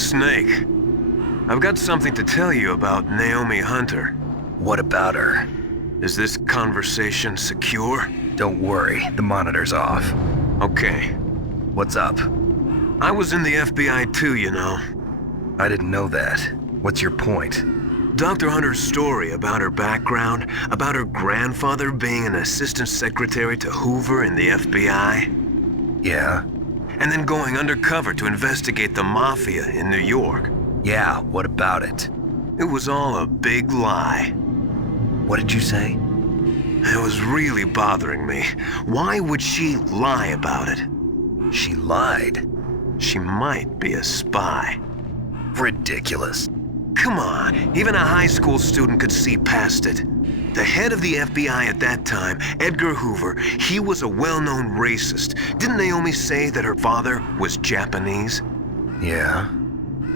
Snake, I've got something to tell you about Naomi Hunter. What about her? Is this conversation secure? Don't worry, the monitor's off. Okay. What's up? I was in the FBI too, you know. I didn't know that. What's your point? Dr. Hunter's story about her background, about her grandfather being an assistant secretary to Hoover in the FBI. Yeah? And then going undercover to investigate the mafia in New York. Yeah, what about it? It was all a big lie. What did you say? It was really bothering me. Why would she lie about it? She lied? She might be a spy. Ridiculous. Come on, even a high school student could see past it. The head of the FBI at that time, Edgar Hoover, he was a well-known racist. Didn't Naomi say that her father was Japanese? Yeah.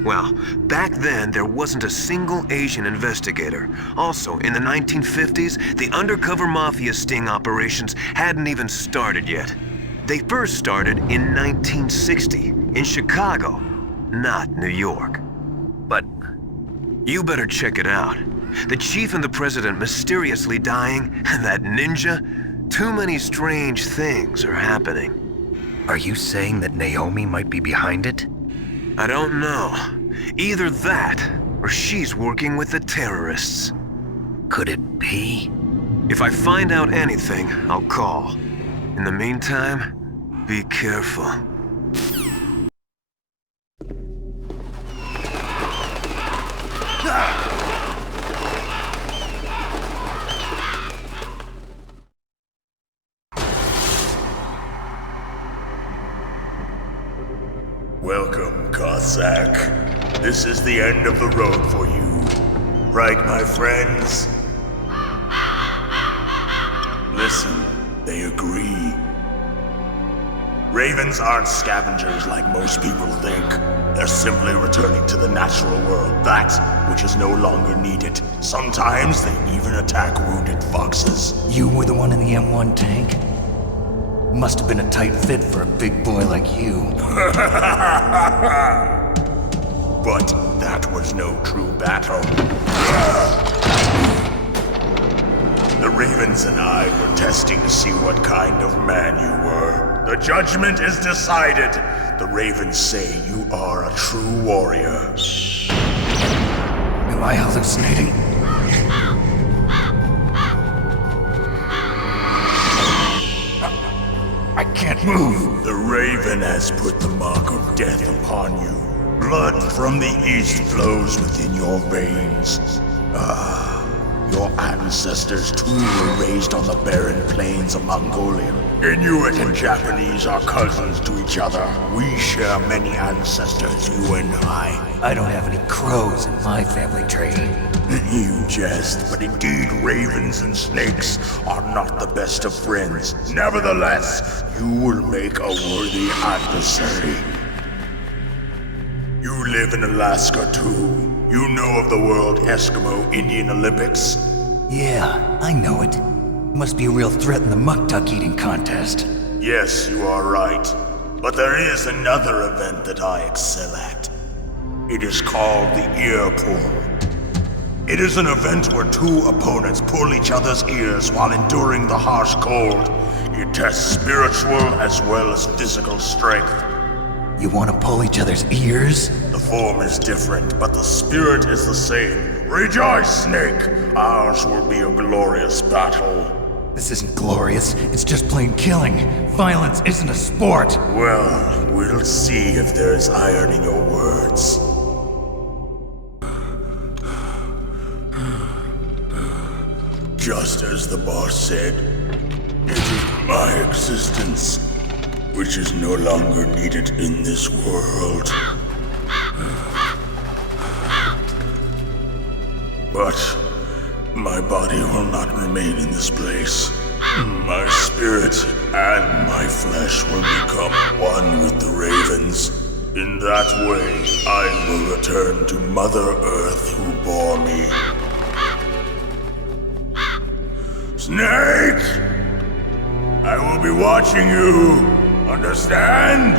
Well, back then there wasn't a single Asian investigator. Also, in the 1950s, the undercover mafia sting operations hadn't even started yet. They first started in 1960, in Chicago, not New York. But you better check it out. The chief and the president mysteriously dying, and that ninja. Too many strange things are happening. are you saying that Naomi might be behind it? I don't know. Either that, or she's working with the terrorists. Could it be? If I find out anything, I'll call. In the meantime, be careful. Welcome, Cossack. This is the end of the road for you. Right, my friends? Listen, they agree. Ravens aren't scavengers like most people think. They're simply returning to the natural world, that which is no longer needed. Sometimes they even attack wounded foxes. You were the one in the M1 tank? Must have been a tight fit for a big boy like you. But that was no true battle. The Ravens and I were testing to see what kind of man you were. The judgment is decided. The Ravens say you are a true warrior. Am I hallucinating? I can't move. The Raven has put the mark of death upon you. Blood from the east flows within your veins. Your ancestors too were raised on the barren plains of Mongolia. Inuit and Japanese are cousins to each other. We share many ancestors, you and I. I don't have any crows in my family tree. You jest, but indeed ravens and snakes are not the best of friends. Nevertheless, you will make a worthy adversary. You live in Alaska too. You know of the World Eskimo Indian Olympics? Yeah, I know it. Must be a real threat in the muck-duck eating contest. Yes, you are right. But there is another event that I excel at. It is called the ear pull. It is an event where two opponents pull each other's ears while enduring the harsh cold. It tests spiritual as well as physical strength. You want to pull each other's ears? The form is different, but the spirit is the same. Rejoice, Snake! Ours will be a glorious battle. This isn't glorious, it's just plain killing. Violence isn't a sport. Well, we'll see if there's iron in your words. Just as the boss said, it is my existence which is no longer needed in this world. But my body will not remain in this place. My spirit and my flesh will become one with the ravens. In that way, I will return to Mother Earth who bore me. Snake! I will be watching you. Understand?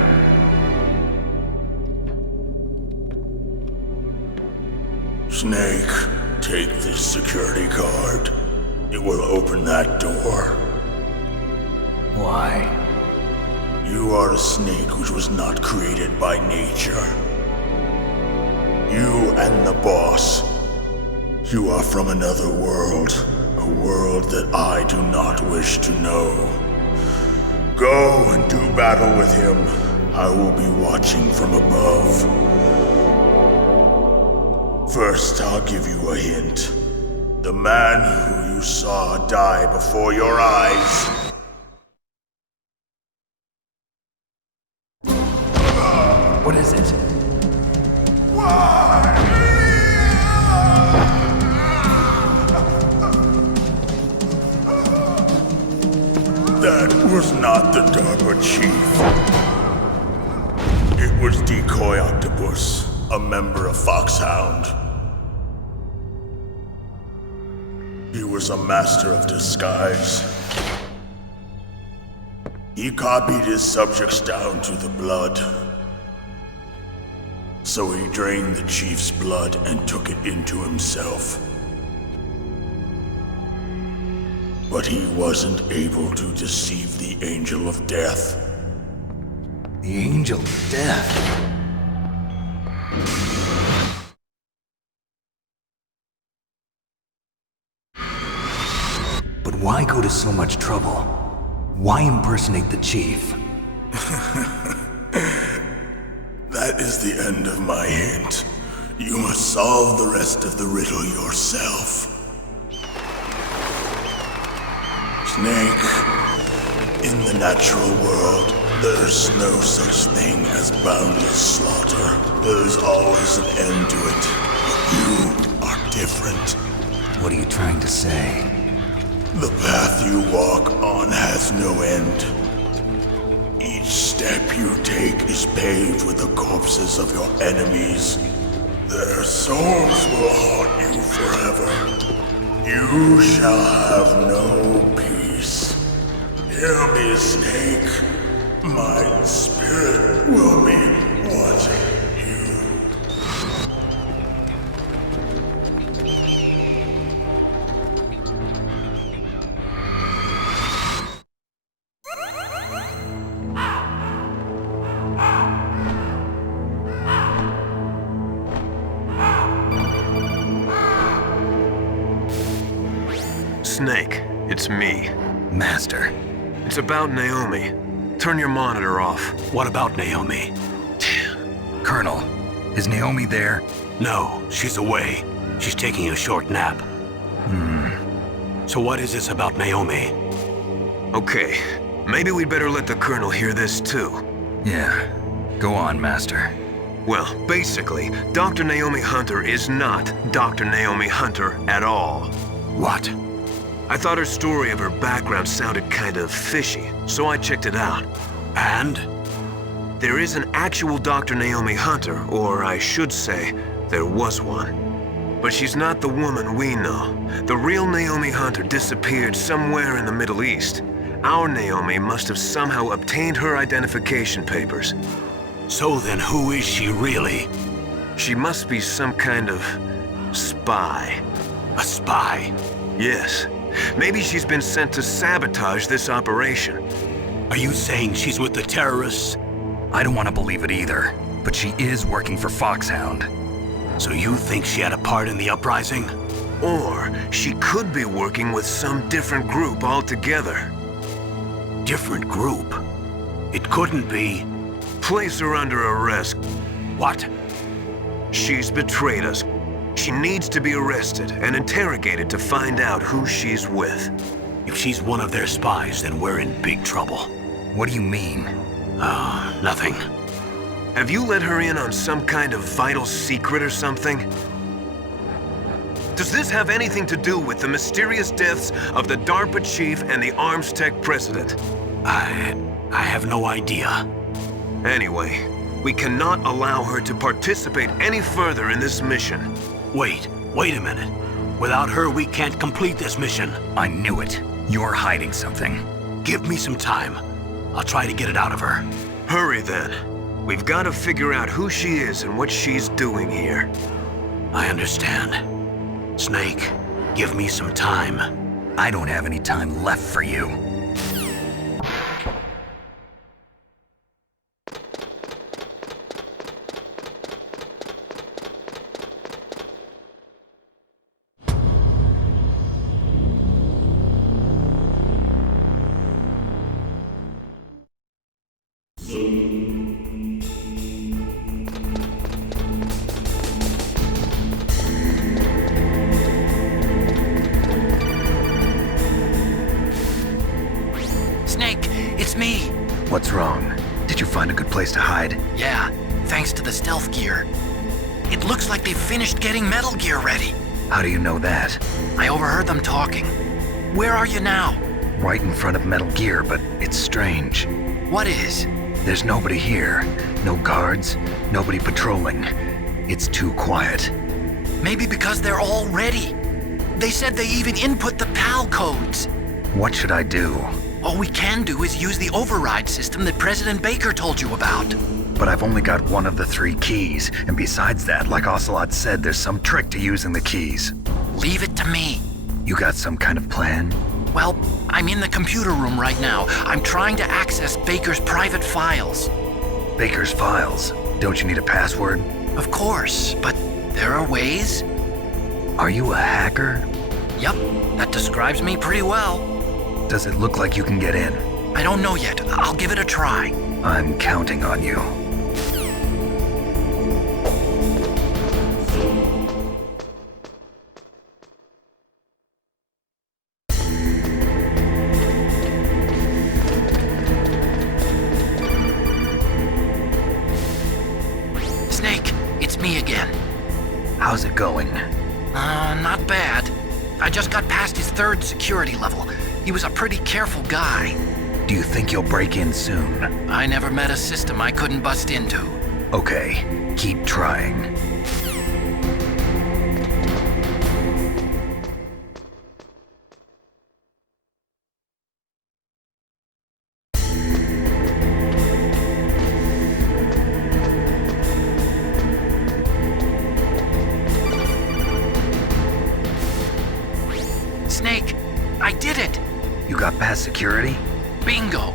Snake, take this security card. It will open that door. Why? You are a snake which was not created by nature. You and the boss. You are from another world. A world that I do not wish to know. Go and do battle with him. I will be watching from above. First, I'll give you a hint. The man who you saw die before your eyes. What is it? That was not the DARPA chief. It was Decoy Octopus, a member of Foxhound. He was a master of disguise. He copied his subjects down to the blood. So he drained the chief's blood and took it into himself. But he wasn't able to deceive the Angel of Death. The Angel of Death? But why go to so much trouble? Why impersonate the chief? That is the end of my hint. You must solve the rest of the riddle yourself. Snake, in the natural world, there's no such thing as boundless slaughter. There's always an end to it. But you are different. What are you trying to say? The path you walk on has no end. Each step you take is paved with the corpses of your enemies. Their souls will haunt you forever. You shall have no peace. Hear me, Snake. My spirit will be watching you. Snake, it's me. Master. It's about Naomi. Turn your monitor off. What about Naomi? Colonel, is Naomi there? No, she's away. She's taking a short nap. So what is this about Naomi? Okay, maybe we'd better let the Colonel hear this too. Yeah. Go on, Master. Well, basically, Dr. Naomi Hunter is not Dr. Naomi Hunter at all. What? I thought her story of her background sounded kind of fishy, so I checked it out. And? There is an actual Dr. Naomi Hunter, or I should say, there was one. But she's not the woman we know. The real Naomi Hunter disappeared somewhere in the Middle East. Our Naomi must have somehow obtained her identification papers. So then who is she really? She must be some kind of spy. A spy? Yes. Maybe she's been sent to sabotage this operation. Are you saying she's with the terrorists? I don't want to believe it either, but she is working for Foxhound. So you think she had a part in the uprising? Or she could be working with some different group altogether. Different group? It couldn't be. Place her under arrest. What? She's betrayed us. She needs to be arrested and interrogated to find out who she's with. If she's one of their spies, then we're in big trouble. What do you mean? Nothing. Have you let her in on some kind of vital secret or something? Does this have anything to do with the mysterious deaths of the DARPA chief and the Arms Tech president? I have no idea. Anyway, we cannot allow her to participate any further in this mission. Wait a minute. Without her, we can't complete this mission. I knew it. You're hiding something. Give me some time. I'll try to get it out of her. Hurry then. We've got to figure out who she is and what she's doing here. I understand. Snake, give me some time. I don't have any time left for you. What's wrong? Did you find a good place to hide? Yeah, thanks to the stealth gear. It looks like they've finished getting Metal Gear ready. How do you know that? I overheard them talking. Where are you now? Right in front of Metal Gear, but it's strange. What is? There's nobody here. No guards, nobody patrolling. It's too quiet. Maybe because they're all ready. They said they even input the PAL codes. What should I do? All we can do is use the override system that President Baker told you about. But I've only got one of the 3 keys, and besides that, like Ocelot said, there's some trick to using the keys. Leave it to me. You got some kind of plan? Well, I'm in the computer room right now. I'm trying to access Baker's private files. Baker's files? Don't you need a password? Of course, but there are ways. Are you a hacker? Yup, that describes me pretty well. Does it look like you can get in? I don't know yet. I'll give it a try. I'm counting on you. Snake, it's me again. How's it going? Not bad. I just got past his 3rd security level. He was a pretty careful guy. Do you think you'll break in soon? I never met a system I couldn't bust into. Okay, keep trying. Snake, I did it! You got past security? Bingo!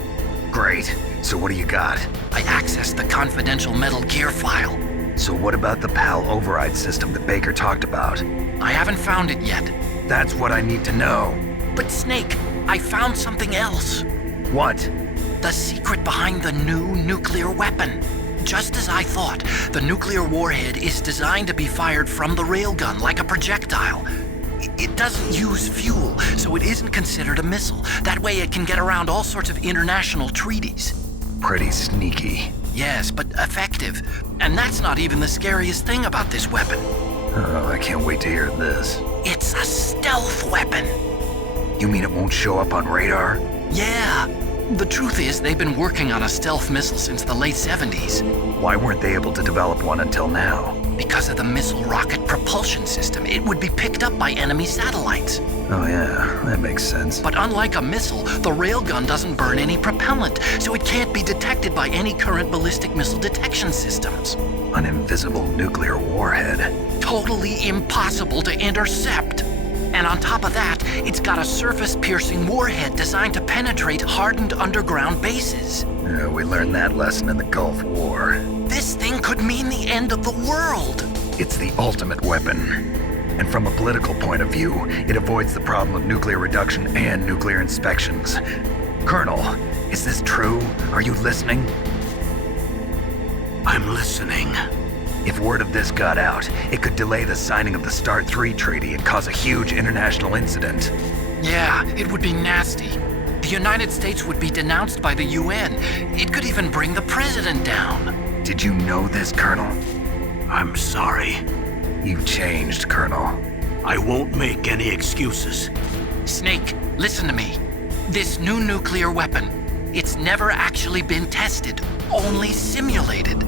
Great. So what do you got? I accessed the confidential Metal Gear file. So what about the PAL override system that Baker talked about? I haven't found it yet. That's what I need to know. But Snake, I found something else. What? The secret behind the new nuclear weapon. Just as I thought, the nuclear warhead is designed to be fired from the railgun like a projectile. It doesn't use fuel, so it isn't considered a missile. That way it can get around all sorts of international treaties. Pretty sneaky. Yes, but effective. And that's not even the scariest thing about this weapon. Oh, I can't wait to hear this. It's a stealth weapon. You mean it won't show up on radar? Yeah. The truth is, they've been working on a stealth missile since the late 70s. Why weren't they able to develop one until now? Because of the missile rocket propulsion system, it would be picked up by enemy satellites. Oh yeah, that makes sense. But unlike a missile, the railgun doesn't burn any propellant, so it can't be detected by any current ballistic missile detection systems. An invisible nuclear warhead. Totally impossible to intercept. And on top of that, it's got a surface-piercing warhead designed to penetrate hardened underground bases. Yeah, we learned that lesson in the Gulf War. This thing could mean the end of the world. It's the ultimate weapon. And from a political point of view, it avoids the problem of nuclear reduction and nuclear inspections. Colonel, is this true? Are you listening? I'm listening. If word of this got out, it could delay the signing of the START 3 treaty and cause a huge international incident. Yeah, it would be nasty. The United States would be denounced by the UN. It could even bring the president down. Did you know this, Colonel? I'm sorry. You changed, Colonel. I won't make any excuses. Snake, listen to me. This new nuclear weapon, it's never actually been tested, only simulated.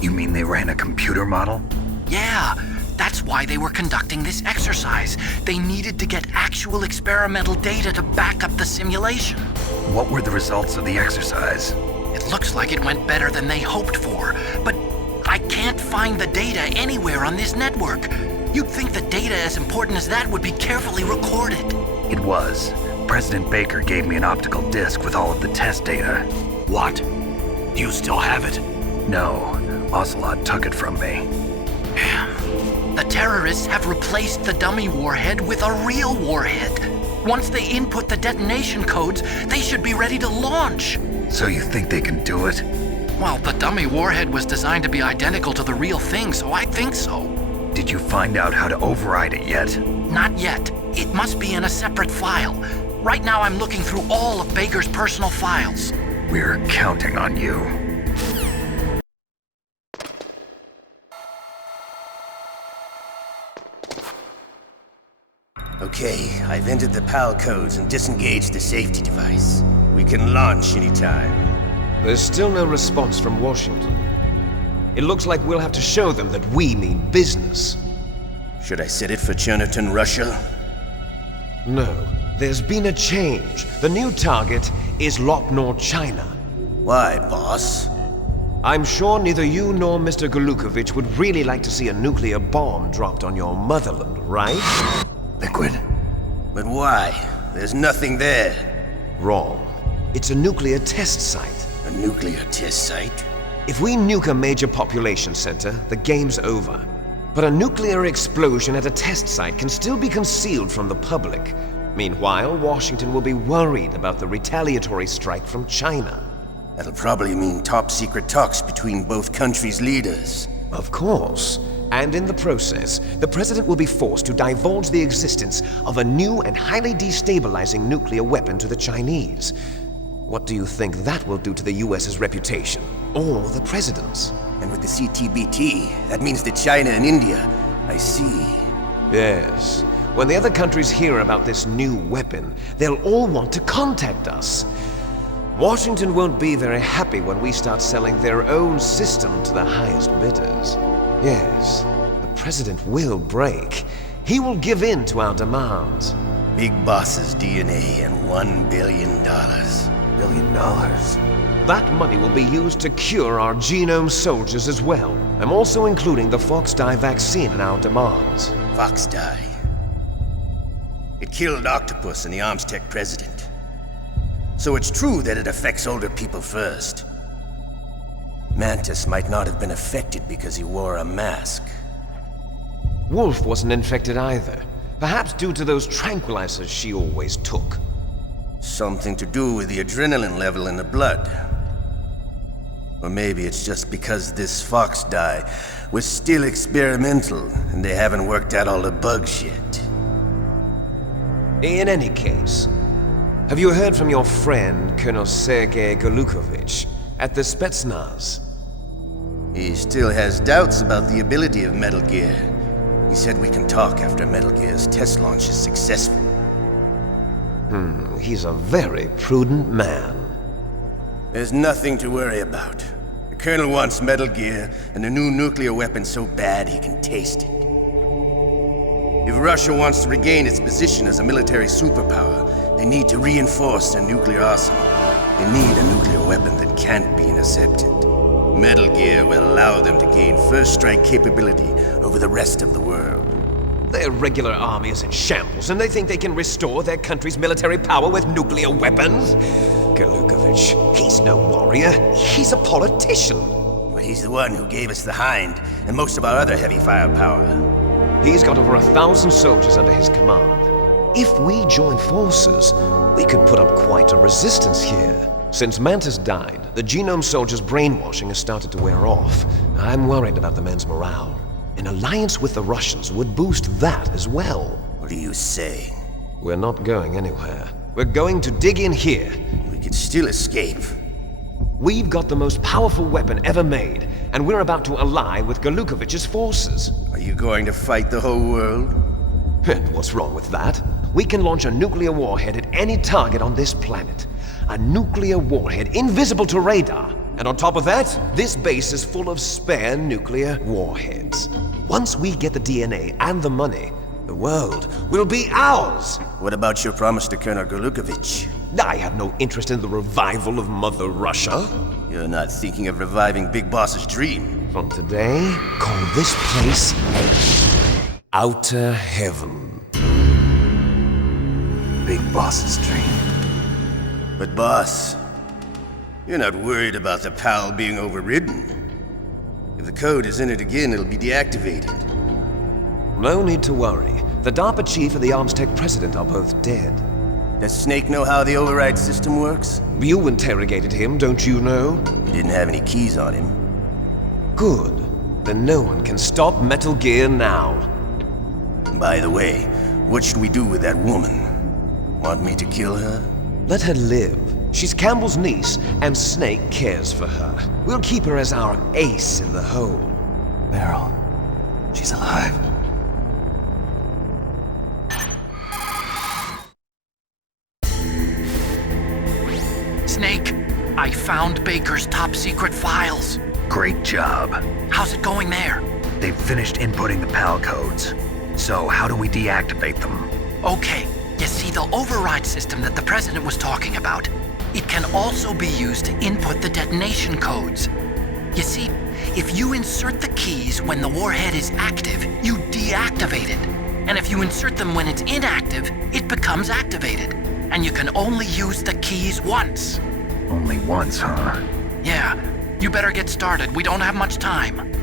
You mean they ran a computer model? Yeah, that's why they were conducting this exercise. They needed to get actual experimental data to back up the simulation. What were the results of the exercise? It looks like it went better than they hoped for, but I can't find the data anywhere on this network. You'd think the data as important as that would be carefully recorded. It was. President Baker gave me an optical disc with all of the test data. What? Do you still have it? No, Ocelot took it from me. The terrorists have replaced the dummy warhead with a real warhead. Once they input the detonation codes, they should be ready to launch. So you think they can do it? Well, the dummy warhead was designed to be identical to the real thing, so I think so. Did you find out how to override it yet? Not yet. It must be in a separate file. Right now I'm looking through all of Baker's personal files. We're counting on you. Okay, I've entered the PAL codes and disengaged the safety device. We can launch anytime. There's still no response from Washington. It looks like we'll have to show them that we mean business. Should I set it for Cherniton, Russia? No, there's been a change. The new target is Lopnor, China. Why, boss? I'm sure neither you nor Mr. Golukovich would really like to see a nuclear bomb dropped on your motherland, right? Liquid. But why? There's nothing there. Wrong. It's a nuclear test site. A nuclear test site? If we nuke a major population center, the game's over. But a nuclear explosion at a test site can still be concealed from the public. Meanwhile, Washington will be worried about the retaliatory strike from China. That'll probably mean top-secret talks between both countries' leaders. Of course. And in the process, the president will be forced to divulge the existence of a new and highly destabilizing nuclear weapon to the Chinese. What do you think that will do to the US's reputation? Or the president's? And with the CTBT, that means that China and India. I see. Yes. When the other countries hear about this new weapon, they'll all want to contact us. Washington won't be very happy when we start selling their own system to the highest bidders. Yes, the president will break. He will give in to our demands. Big Boss's DNA and $1 billion. $1 billion? That money will be used to cure our genome soldiers as well. I'm also including the Fox dye vaccine in our demands. Fox dye. It killed Octopus and the Arms Tech president. So it's true that it affects older people first. Mantis might not have been affected because he wore a mask. Wulf wasn't infected either. Perhaps due to those tranquilizers she always took. Something to do with the adrenaline level in the blood. Or maybe it's just because this Fox dye was still experimental and they haven't worked out all the bugs yet. In any case, have you heard from your friend, Colonel Sergei Golukovich, at the Spetsnaz? He still has doubts about the ability of Metal Gear. He said we can talk after Metal Gear's test launch is successful. He's a very prudent man. There's nothing to worry about. The Colonel wants Metal Gear and a new nuclear weapon so bad he can taste it. If Russia wants to regain its position as a military superpower, they need to reinforce their nuclear arsenal. They need a nuclear weapon that can't be intercepted. Metal Gear will allow them to gain first strike capability over the rest of the world. Their regular army is in shambles, and they think they can restore their country's military power with nuclear weapons? Golukovich, he's no warrior. He's a politician. But he's the one who gave us the Hind and most of our other heavy firepower. He's got over 1,000 soldiers under his command. If we join forces, we could put up quite a resistance here. Since Mantis died, the genome soldiers' brainwashing has started to wear off. I'm worried about the men's morale. An alliance with the Russians would boost that as well. What are you saying? We're not going anywhere. We're going to dig in here. We could still escape. We've got the most powerful weapon ever made, and we're about to ally with Golukovich's forces. Are you going to fight the whole world? And what's wrong with that? We can launch a nuclear warhead at any target on this planet. A nuclear warhead invisible to radar. And on top of that, this base is full of spare nuclear warheads. Once we get the DNA and the money, the world will be ours! What about your promise to Colonel Golukovich? I have no interest in the revival of Mother Russia. You're not thinking of reviving Big Boss's dream. From today, call this place Outer heaven. Big boss's dream. But boss, you're not worried about the PAL being overridden. If the code is in it again, it'll be deactivated. No need to worry. The DARPA chief and the Arms Tech president are both dead. Does Snake know how the override system works? You interrogated him, don't you know? He didn't have any keys on him. Good. Then no one can stop Metal Gear now. By the way, what should we do with that woman? Want me to kill her? Let her live. She's Campbell's niece, and Snake cares for her. We'll keep her as our ace in the hole. Mэрil. She's alive. Snake, I found Baker's top secret files. Great job. How's it going there? They've finished inputting the PAL codes. So how do we deactivate them? Okay, you see the override system that the president was talking about? It can also be used to input the detonation codes. You see, if you insert the keys when the warhead is active, you deactivate it. And if you insert them when it's inactive, it becomes activated. And you can only use the keys once. Only once, huh? Yeah, you better get started. We don't have much time.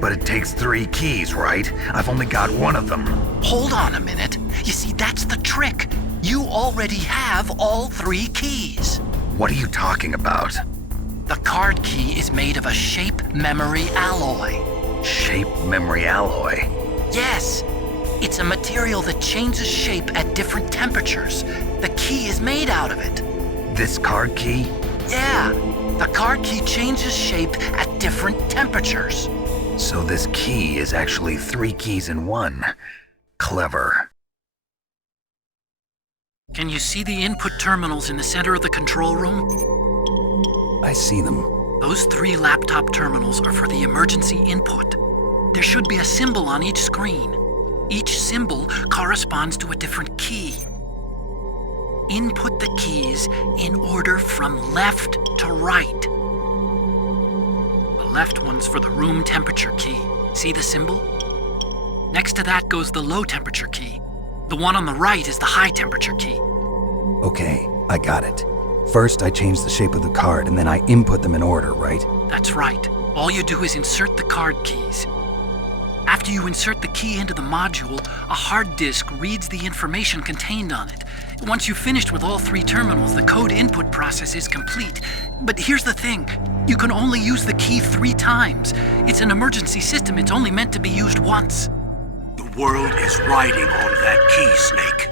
But it takes 3 keys, right? I've only got one of them. Hold on a minute. You see, that's the trick. You already have all 3 keys. What are you talking about? The card key is made of a shape memory alloy. Shape memory alloy? Yes. It's a material that changes shape at different temperatures. The key is made out of it. This card key? Yeah. The card key changes shape at different temperatures. So this key is actually 3 keys in one. Clever. Can you see the input terminals in the center of the control room? I see them. Those 3 laptop terminals are for the emergency input. There should be a symbol on each screen. Each symbol corresponds to a different key. Input the keys in order from left to right. The left one's for the room temperature key. See the symbol? Next to that goes the low temperature key. The one on the right is the high temperature key. Okay, I got it. First, I change the shape of the card, and then I input them in order, right? That's right. All you do is insert the card keys. After you insert the key into the module, a hard disk reads the information contained on it. Once you've finished with all 3 terminals, the code input process is complete. But here's the thing. You can only use the key 3 times. It's an emergency system. It's only meant to be used once. The world is riding on that key, Snake.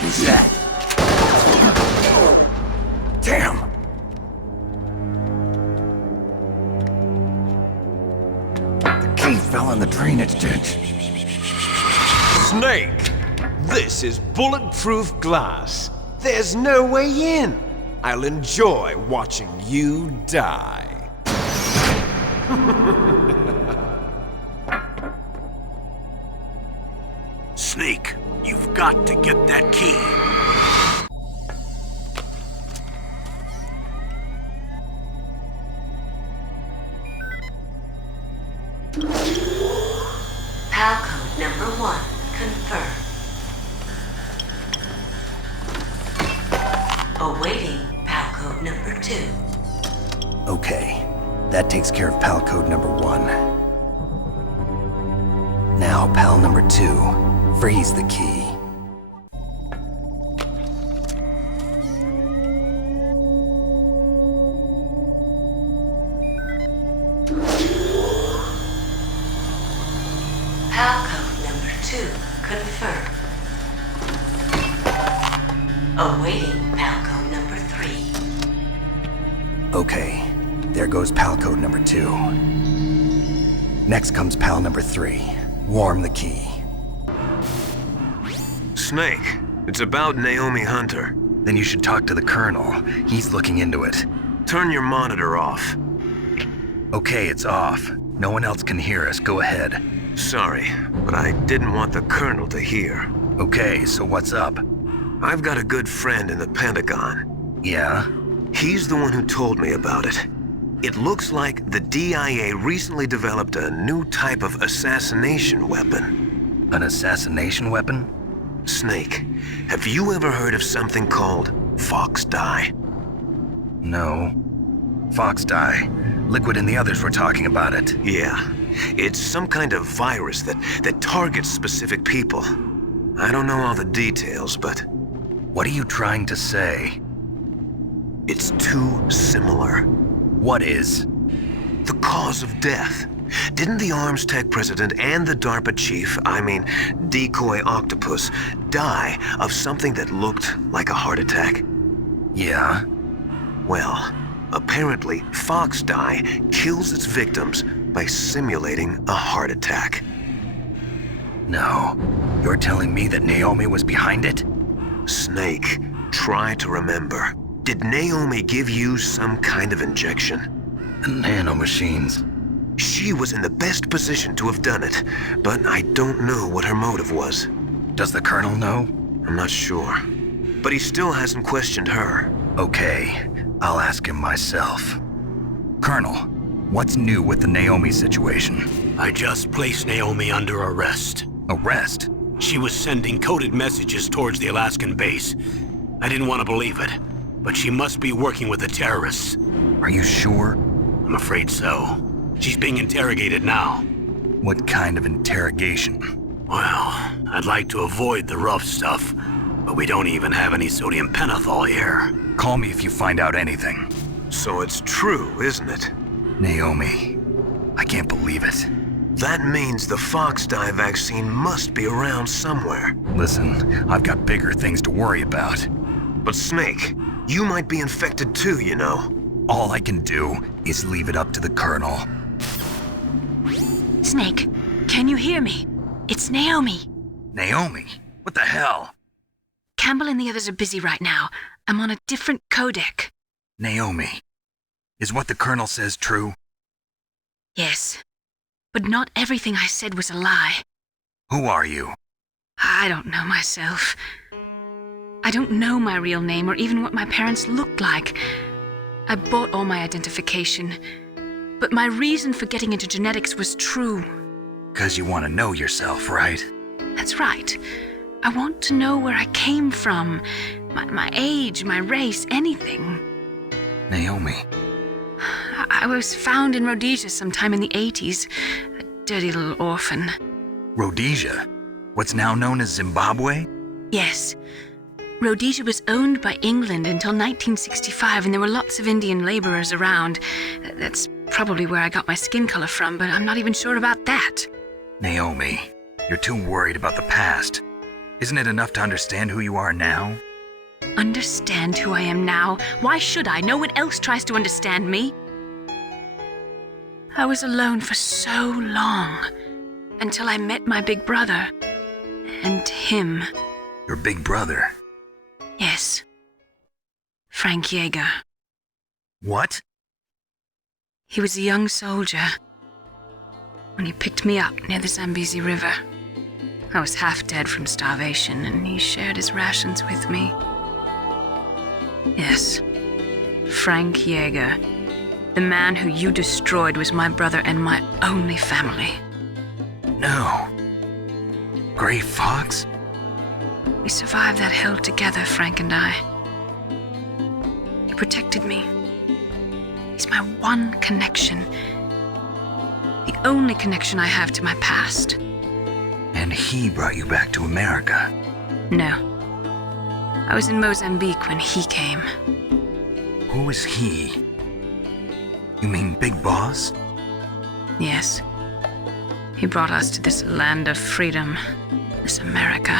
Who's that? Damn! The key fell in the drainage ditch. Snake! This is bulletproof glass. There's no way in. I'll enjoy watching you die. Snake, you've got to get that key. PAL code number 1 confirmed. Awaiting PAL code number 2. Okay, that takes care of PAL code number 1. Now PAL number 2. Freeze the key. PAL code number 2 confirmed. Awaiting PAL code number 3. Okay, there goes PAL code number 2. Next comes PAL number 3. Warm the key. Snake, it's about Naomi Hunter. Then you should talk to the Colonel. He's looking into it. Turn your monitor off. Okay, it's off. No one else can hear us. Go ahead. Sorry, but I didn't want the Colonel to hear. Okay, so what's up? I've got a good friend in the Pentagon. Yeah? He's the one who told me about it. It looks like the DIA recently developed a new type of assassination weapon. An assassination weapon? Snake, have you ever heard of something called Fox Dye? No. Fox dye. Liquid and the others were talking about it. Yeah. It's some kind of virus that targets specific people. I don't know all the details, but... What are you trying to say? It's too similar. What is? The cause of death. Didn't the Arms Tech president and the DARPA chief, Decoy Octopus, die of something that looked like a heart attack? Yeah. Well, apparently Fox Dye kills its victims by simulating a heart attack. No. You're telling me that Naomi was behind it? Snake, try to remember. Did Naomi give you some kind of injection? Nanomachines. She was in the best position to have done it, but I don't know what her motive was. Does the Colonel know? I'm not sure. But he still hasn't questioned her. Okay, I'll ask him myself. Colonel, what's new with the Naomi situation? I just placed Naomi under arrest. Arrest? She was sending coded messages towards the Alaskan base. I didn't want to believe it, but she must be working with the terrorists. Are you sure? I'm afraid so. She's being interrogated now. What kind of interrogation? Well, I'd like to avoid the rough stuff, but we don't even have any sodium pentothal here. Call me if you find out anything. So it's true, isn't it? Naomi, I can't believe it. That means the Fox Dye vaccine must be around somewhere. Listen, I've got bigger things to worry about. But Snake, you might be infected too, you know. All I can do is leave it up to the Colonel. Snake, can you hear me? It's Naomi. Naomi? What the hell? Campbell and the others are busy right now. I'm on a different codec. Naomi, is what the Colonel says true? Yes, but not everything I said was a lie. Who are you? I don't know myself. I don't know my real name or even what my parents looked like. I bought all my identification, but my reason for getting into genetics was true. 'Cause you want to know yourself, right? That's right. I want to know where I came from, my age, my race, anything. Naomi. I was found in Rhodesia sometime in the 80s, a dirty little orphan. Rhodesia? What's now known as Zimbabwe? Yes. Rhodesia was owned by England until 1965, and there were lots of Indian laborers around. That's probably where I got my skin color from, but I'm not even sure about that. Naomi, you're too worried about the past. Isn't it enough to understand who you are now? Understand who I am now? Why should I? No one else tries to understand me. I was alone for so long, until I met my big brother, and him. Your big brother? Yes. Frank Yeager. What? He was a young soldier when he picked me up near the Zambezi River. I was half dead from starvation, and he shared his rations with me. Yes, Frank Yeager. The man who you destroyed was my brother and my only family. No. Gray Fokx? We survived that hell together, Frank and I. He protected me. He's my one connection. The only connection I have to my past. And he brought you back to America? No. I was in Mozambique when he came. Who is he? You mean Big Boss? Yes. He brought us to this land of freedom, this America.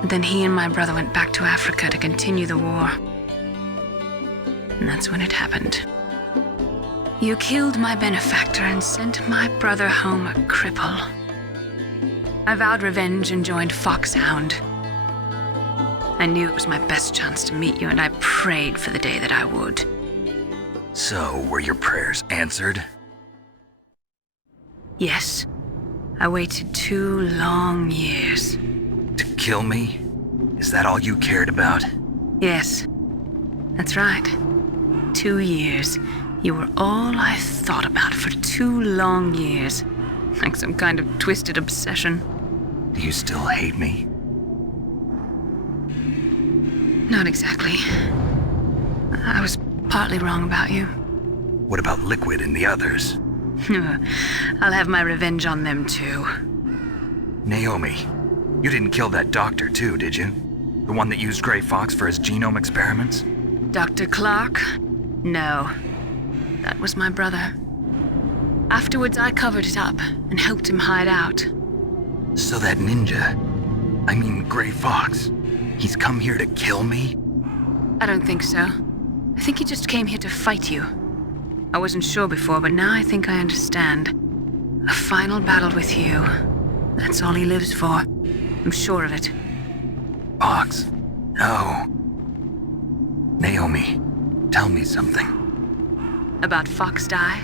And then he and my brother went back to Africa to continue the war. And that's when it happened. You killed my benefactor and sent my brother home a cripple. I vowed revenge and joined Foxhound. I knew it was my best chance to meet you, and I prayed for the day that I would. So, were your prayers answered? Yes. I waited 2 long years. To kill me? Is that all you cared about? Yes. That's right. 2 years. You were all I thought about for 2 long years. Like some kind of twisted obsession. Do you still hate me? Not exactly. I was partly wrong about you. What about Liquid and the others? I'll have my revenge on them too. Naomi, you didn't kill that doctor too, did you? The one that used Gray Fokx for his genome experiments? Dr. Clark? No. That was my brother. Afterwards, I covered it up and helped him hide out. So that ninja, I mean Gray Fokx, he's come here to kill me? I don't think so. I think he just came here to fight you. I wasn't sure before, but now I think I understand. A final battle with you. That's all he lives for. I'm sure of it. Fokx? No. Naomi, tell me something. About Fox Die?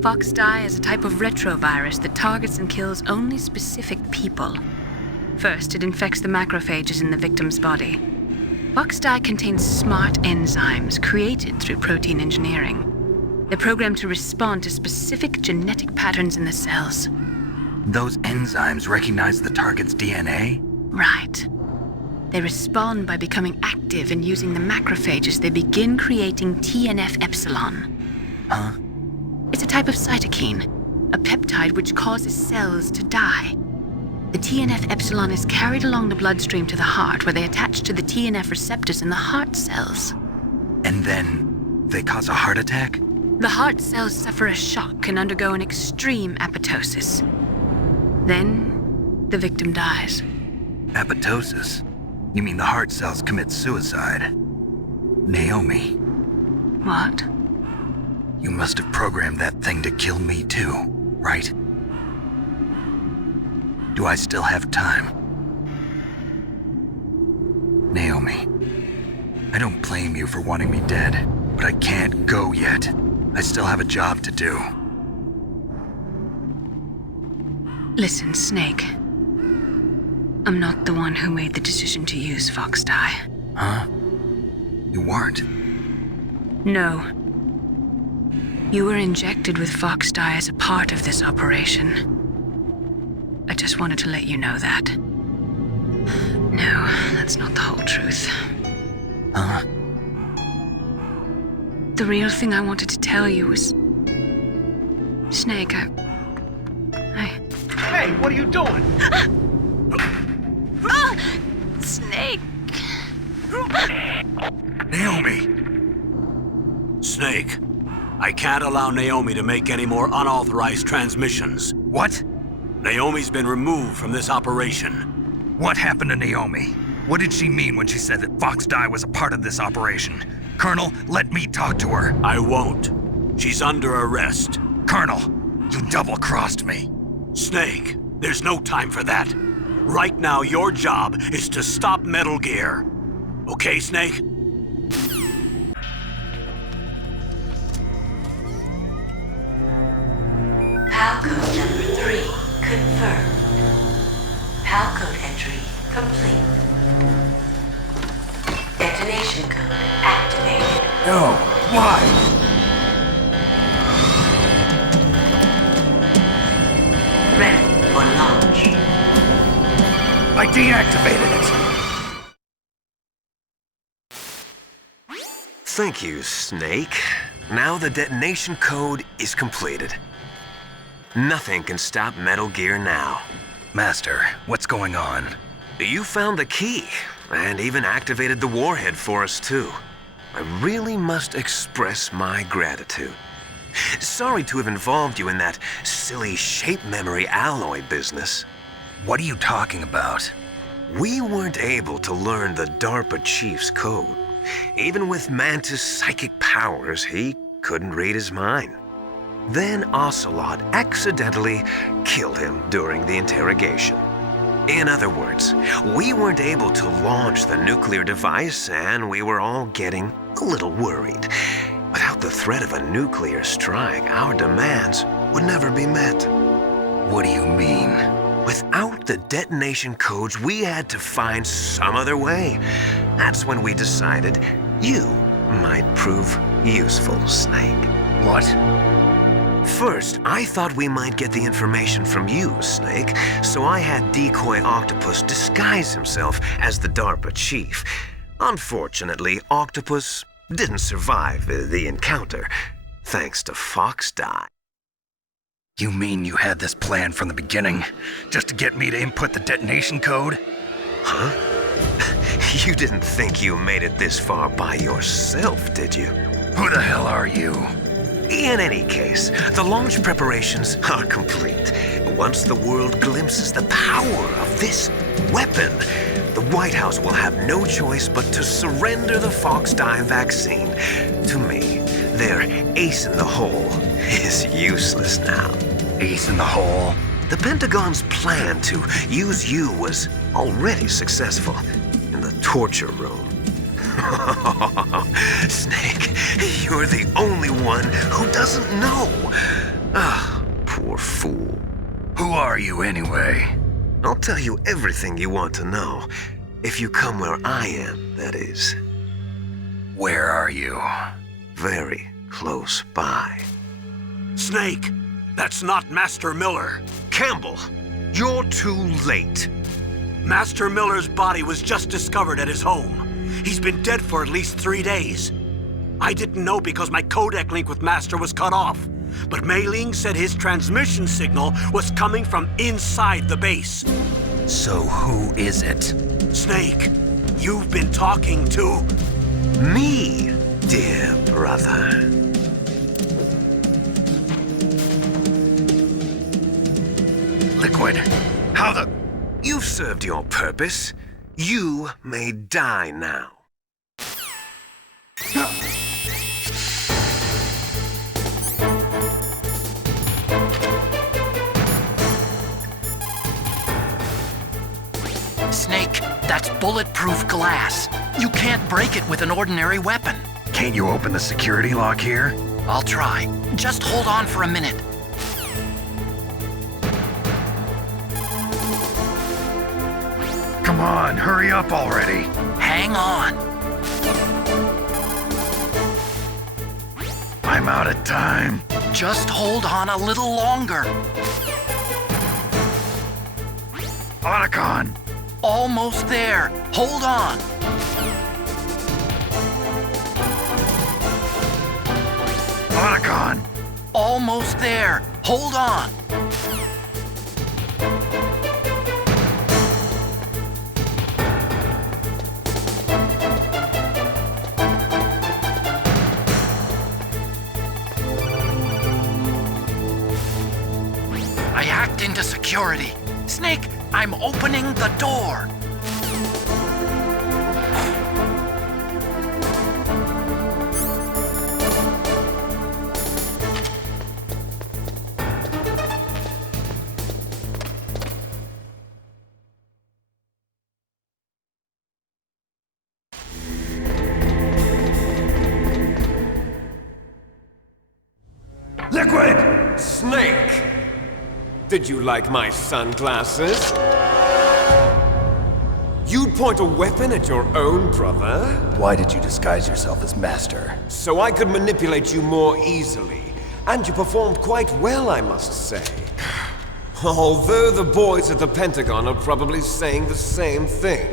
Fox Die is a type of retrovirus that targets and kills only specific people. First, it infects the macrophages in the victim's body. Fox Die contains smart enzymes created through protein engineering. They're programmed to respond to specific genetic patterns in the cells. Those enzymes recognize the target's DNA? Right. They respond by becoming active and using the macrophages. They begin creating TNF-epsilon. Huh? It's a type of cytokine, a peptide which causes cells to die. The TNF-epsilon is carried along the bloodstream to the heart, where they attach to the TNF receptors in the heart cells. And then they cause a heart attack? The heart cells suffer a shock and undergo an extreme apoptosis. Then, the victim dies. Apoptosis? You mean the heart cells commit suicide? Naomi. What? You must have programmed that thing to kill me too, right? Do I still have time? Naomi, I don't blame you for wanting me dead, but I can't go yet. I still have a job to do. Listen, Snake. I'm not the one who made the decision to use Fox Die. Huh? You weren't? No. You were injected with Fox Die as a part of this operation. I just wanted to let you know that. No, that's not the whole truth. Huh? The real thing I wanted to tell you was... Snake, I... Hey, what are you doing? Snake! Naomi! Snake, I can't allow Naomi to make any more unauthorized transmissions. What? Naomi's been removed from this operation. What happened to Naomi? What did she mean when she said that Fox Die was a part of this operation? Colonel, let me talk to her. I won't. She's under arrest. Colonel, you double-crossed me. Snake, there's no time for that. Right now, your job is to stop Metal Gear. Okay, Snake? PAL code number 3 confirmed. PAL code entry complete. Detonation code activated. No, why? Ready for launch. I deactivated it. Thank you, Snake. Now the detonation code is completed. Nothing can stop Metal Gear now. Master, what's going on? You found the key, and even activated the warhead for us, too. I really must express my gratitude. Sorry to have involved you in that silly shape memory alloy business. What are you talking about? We weren't able to learn the DARPA chief's code. Even with Mantis' psychic powers, he couldn't read his mind. Then Ocelot accidentally killed him during the interrogation. In other words, we weren't able to launch the nuclear device, and we were all getting a little worried. Without the threat of a nuclear strike, our demands would never be met. What do you mean? Without the detonation codes, we had to find some other way. That's when we decided you might prove useful, Snake. What? First, I thought we might get the information from you, Snake, so I had Decoy Octopus disguise himself as the DARPA chief. Unfortunately, Octopus didn't survive the encounter, thanks to Fox Die. You mean you had this plan from the beginning? Just to get me to input the detonation code? Huh? You didn't think you made it this far by yourself, did you? Who the hell are you? In any case, the launch preparations are complete. Once the world glimpses the power of this weapon, the White House will have no choice but to surrender the Fox Die vaccine to me. Their ace in the hole is useless now. Ace in the hole? The Pentagon's plan to use you was already successful in the torture room. Snake, you're the only one who doesn't know. Ah, poor fool. Who are you anyway? I'll tell you everything you want to know. If you come where I am, that is. Where are you? Very close by. Snake, that's not Master Miller. Campbell, you're too late. Master Miller's body was just discovered at his home. He's been dead for at least 3 days. I didn't know because my codec link with Master was cut off. But Mei Ling said his transmission signal was coming from inside the base. So who is it? Snake, you've been talking to... Me, dear brother. Liquid, how the... You've served your purpose. You may die now. Snake, that's bulletproof glass. You can't break it with an ordinary weapon. Can't you open the security lock here? I'll try. Just hold on for a minute. Come on, hurry up already. Hang on. I'm out of time. Just hold on a little longer. Otacon! Almost there. Hold on. Otacon! Almost there. Hold on. I hacked into security. Snake, I'm opening the door. Liquid! Snake! Did you like my sunglasses? You'd point a weapon at your own brother? Why did you disguise yourself as Master? So I could manipulate you more easily. And you performed quite well, I must say. Although the boys at the Pentagon are probably saying the same thing.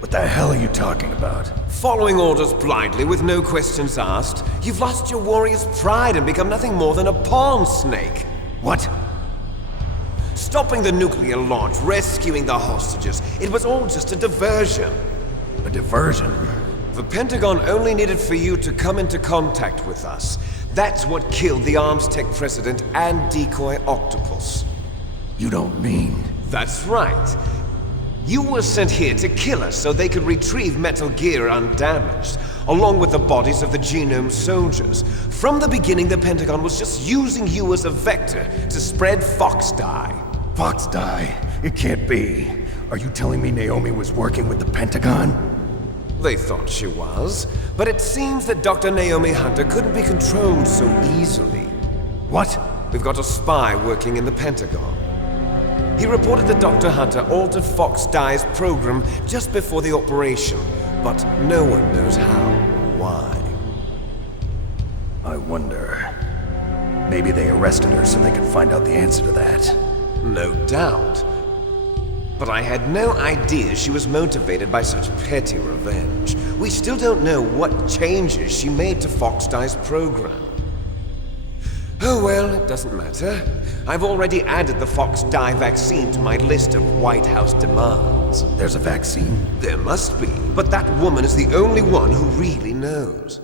What the hell are you talking about? Following orders blindly with no questions asked, you've lost your warrior's pride and become nothing more than a pawn, Snake. What? Stopping the nuclear launch, rescuing the hostages, it was all just a diversion. A diversion? The Pentagon only needed for you to come into contact with us. That's what killed the Arms Tech president and Decoy Octopus. You don't mean... That's right. You were sent here to kill us so they could retrieve Metal Gear undamaged, along with the bodies of the Genome soldiers. From the beginning, the Pentagon was just using you as a vector to spread Fox Die. Fox Die? It can't be. Are you telling me Naomi was working with the Pentagon? They thought she was, but it seems that Dr. Naomi Hunter couldn't be controlled so easily. What? We've got a spy working in the Pentagon. He reported that Dr. Hunter altered Fox Die's program just before the operation, but no one knows how or why. I wonder... Maybe they arrested her so they could find out the answer to that. No doubt. But I had no idea she was motivated by such petty revenge. We still don't know what changes she made to Fox-Die's program. Oh well, it doesn't matter. I've already added the Fox-Die vaccine to my list of White House demands. There's a vaccine? There must be, but that woman is the only one who really knows.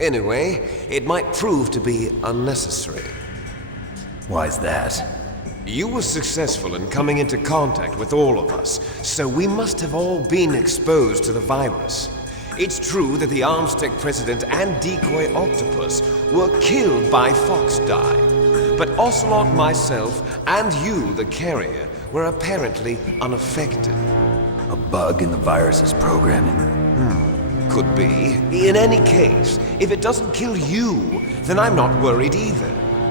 Anyway, it might prove to be unnecessary. Why's that? You were successful in coming into contact with all of us, so we must have all been exposed to the virus. It's true that the Armstech president and decoy octopus were killed by Fox-Die, but Ocelot, myself, and you, the carrier, were apparently unaffected. A bug in the virus's programming? Could be. In any case, if it doesn't kill you, then I'm not worried either.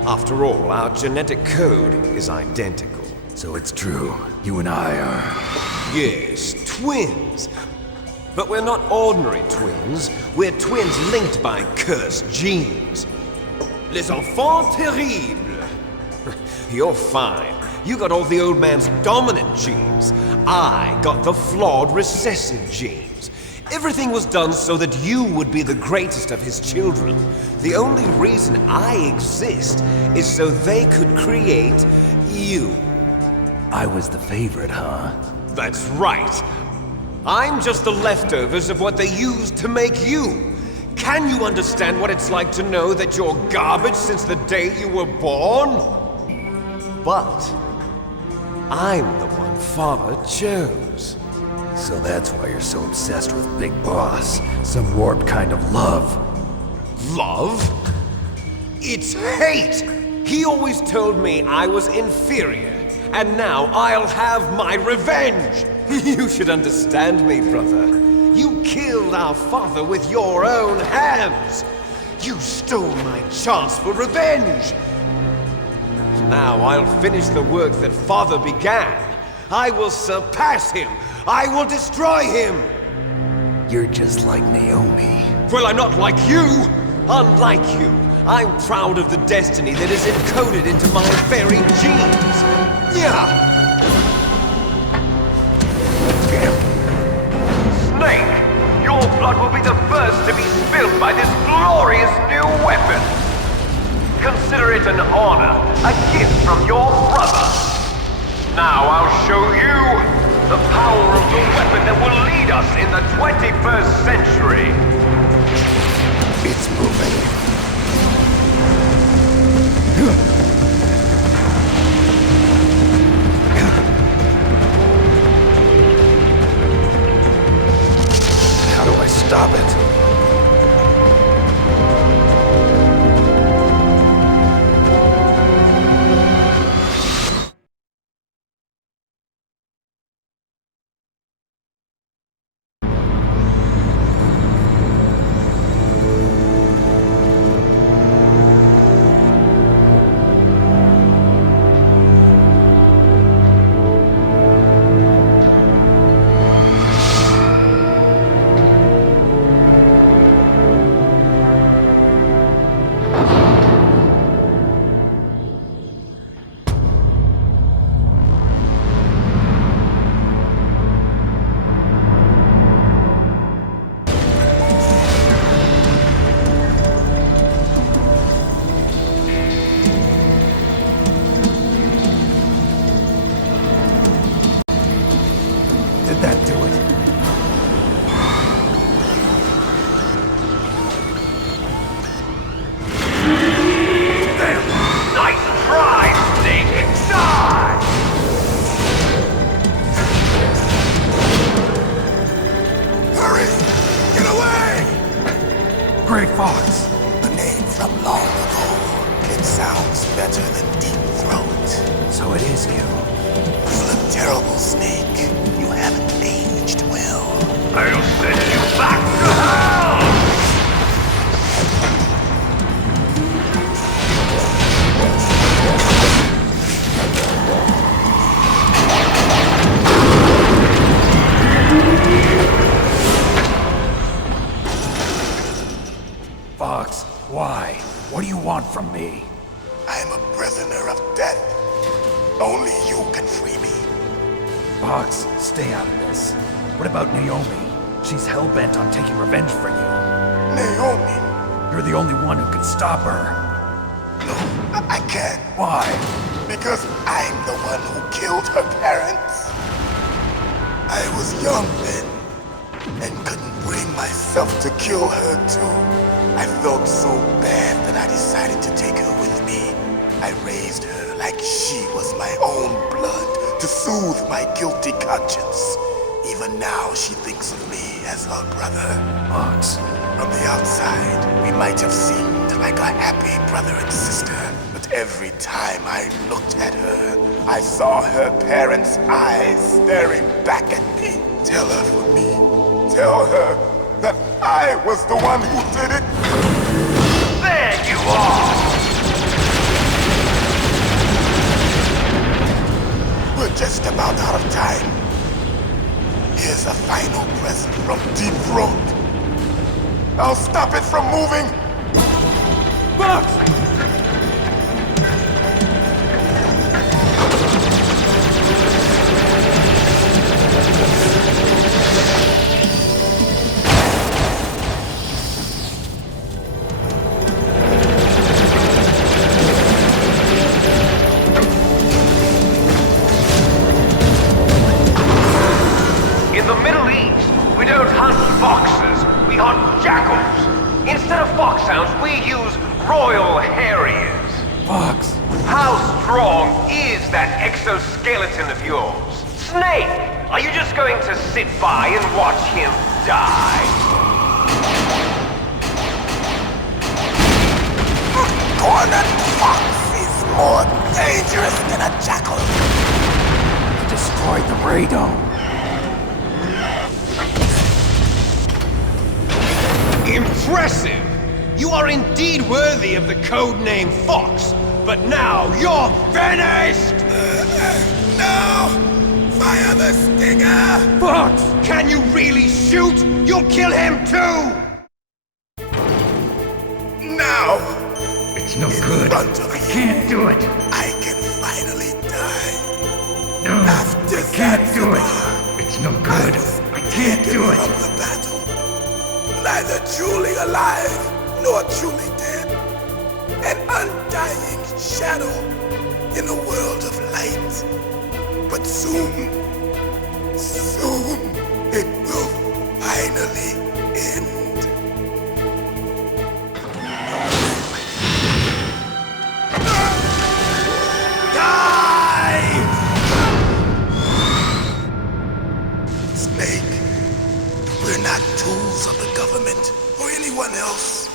After all, our genetic code is identical. So it's true. You and I are... Yes, twins. But we're not ordinary twins. We're twins linked by cursed genes. Les enfants terribles. You're fine. You got all the old man's dominant genes. I got the flawed recessive genes. Everything was done so that you would be the greatest of his children. The only reason I exist is so they could create you. I was the favorite, huh? That's right. I'm just the leftovers of what they used to make you. Can you understand what it's like to know that you're garbage since the day you were born? But I'm the one Father chose. So that's why you're so obsessed with Big Boss. Some warped kind of love. Love? It's hate! He always told me I was inferior, and now I'll have my revenge! You should understand me, brother. You killed our father with your own hands! You stole my chance for revenge! Now I'll finish the work that Father began. I will surpass him! I will destroy him! You're just like Naomi. Well, I'm not like you! Unlike you, I'm proud of the destiny that is encoded into my very genes! Yeah! Snake, your blood will be the first to be spilled by this glorious new weapon! Consider it an honor, a gift from your brother! Now I'll show you the power of the weapon that will lead us in the 21st century! It's moving. How do I stop it? Gray Fox. A name from long ago. It sounds better than Deep Throat. So it is you. You look terrible, Snake. You haven't aged well. I'll send you back to hell! Fox, why? What do you want? from me? I am a prisoner of death. Only you can free me. Fox, stay out of this. What about Naomi? She's hell-bent on taking revenge for you. Naomi? You're the only one who can stop her. No, I can't. Why? Because I'm the one who killed her parents. I was young then, and couldn't bring myself to kill her too. I felt so bad that I decided to take her with me. I raised her like she was my own blood to soothe my guilty conscience. Even now she thinks of me as her brother. Fox. From the outside, we might have seemed like a happy brother and sister. But every time I looked at her, I saw her parents' eyes staring back at me. Tell her for me. Tell her that I was the one who did it. There you are! We're just about out of time. Here's a final present from Deep Throat. I'll stop it from moving. Fox! In the Middle East, we don't hunt foxes, we hunt jackals. Instead of foxhounds, we use royal harriers. Fox! How strong is that exoskeleton of yours? Snake, are you just going to sit by and watch him die? Cornered fox is more dangerous than a jackal. Destroyed the radome. Impressive! You are indeed worthy of the codename Fox, but now you're finished! No! Fire the stinger! Fox! Can you really shoot? You'll kill him too! Now! It's no good. I Can't do it. I can finally die. No, After I can't do Zanzibar, it. It's no good. I can't do it. From the battle. Neither truly alive, nor truly dead. An undying shadow in a world of light. But soon, it will finally end. Die! Snake. We're not tools of the government or anyone else.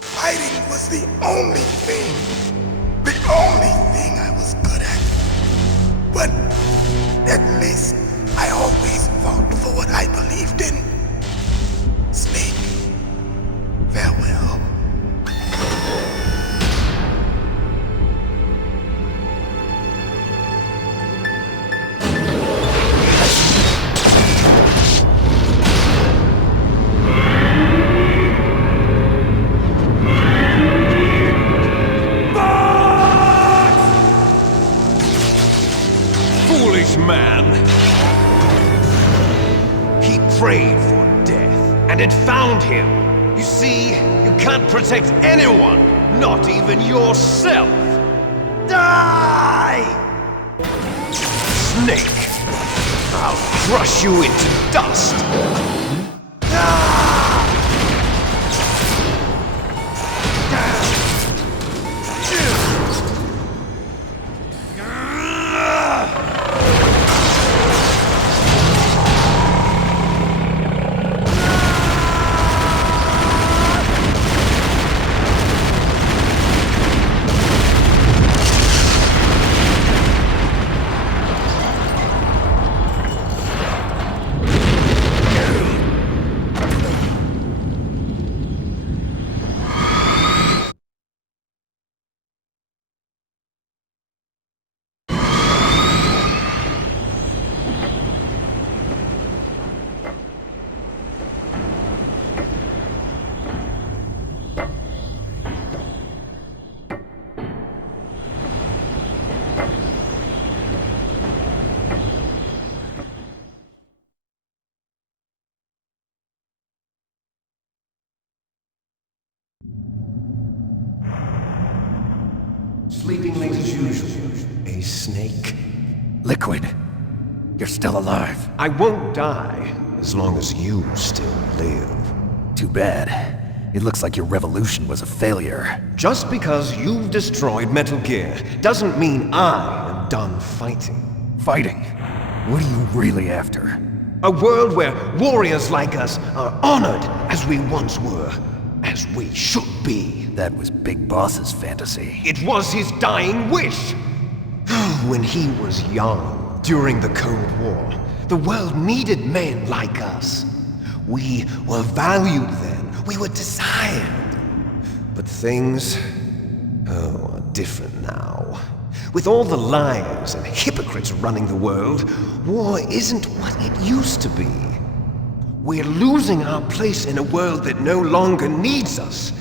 Fighting was the only thing I was good at. But at least I always fought for what I believed in. Snake, farewell. Man. He prayed for death, and it found him. You see, you can't protect anyone, not even yourself. Die! Snake, I'll crush you into dust. Sleeping late as usual, a snake. Liquid, you're still alive. I won't die as long as you still live. Too bad. It looks like your revolution was a failure. Just because you've destroyed Metal Gear doesn't mean I am done fighting. Fighting? What are you really after? A world where warriors like us are honored as we once were, as we should be. That was Big Boss's fantasy. It was his dying wish. When he was young, during the Cold War, the world needed men like us. We were valued then. We were desired. But things, are different now. With all the liars and hypocrites running the world, war isn't what it used to be. We're losing our place in a world that no longer needs us.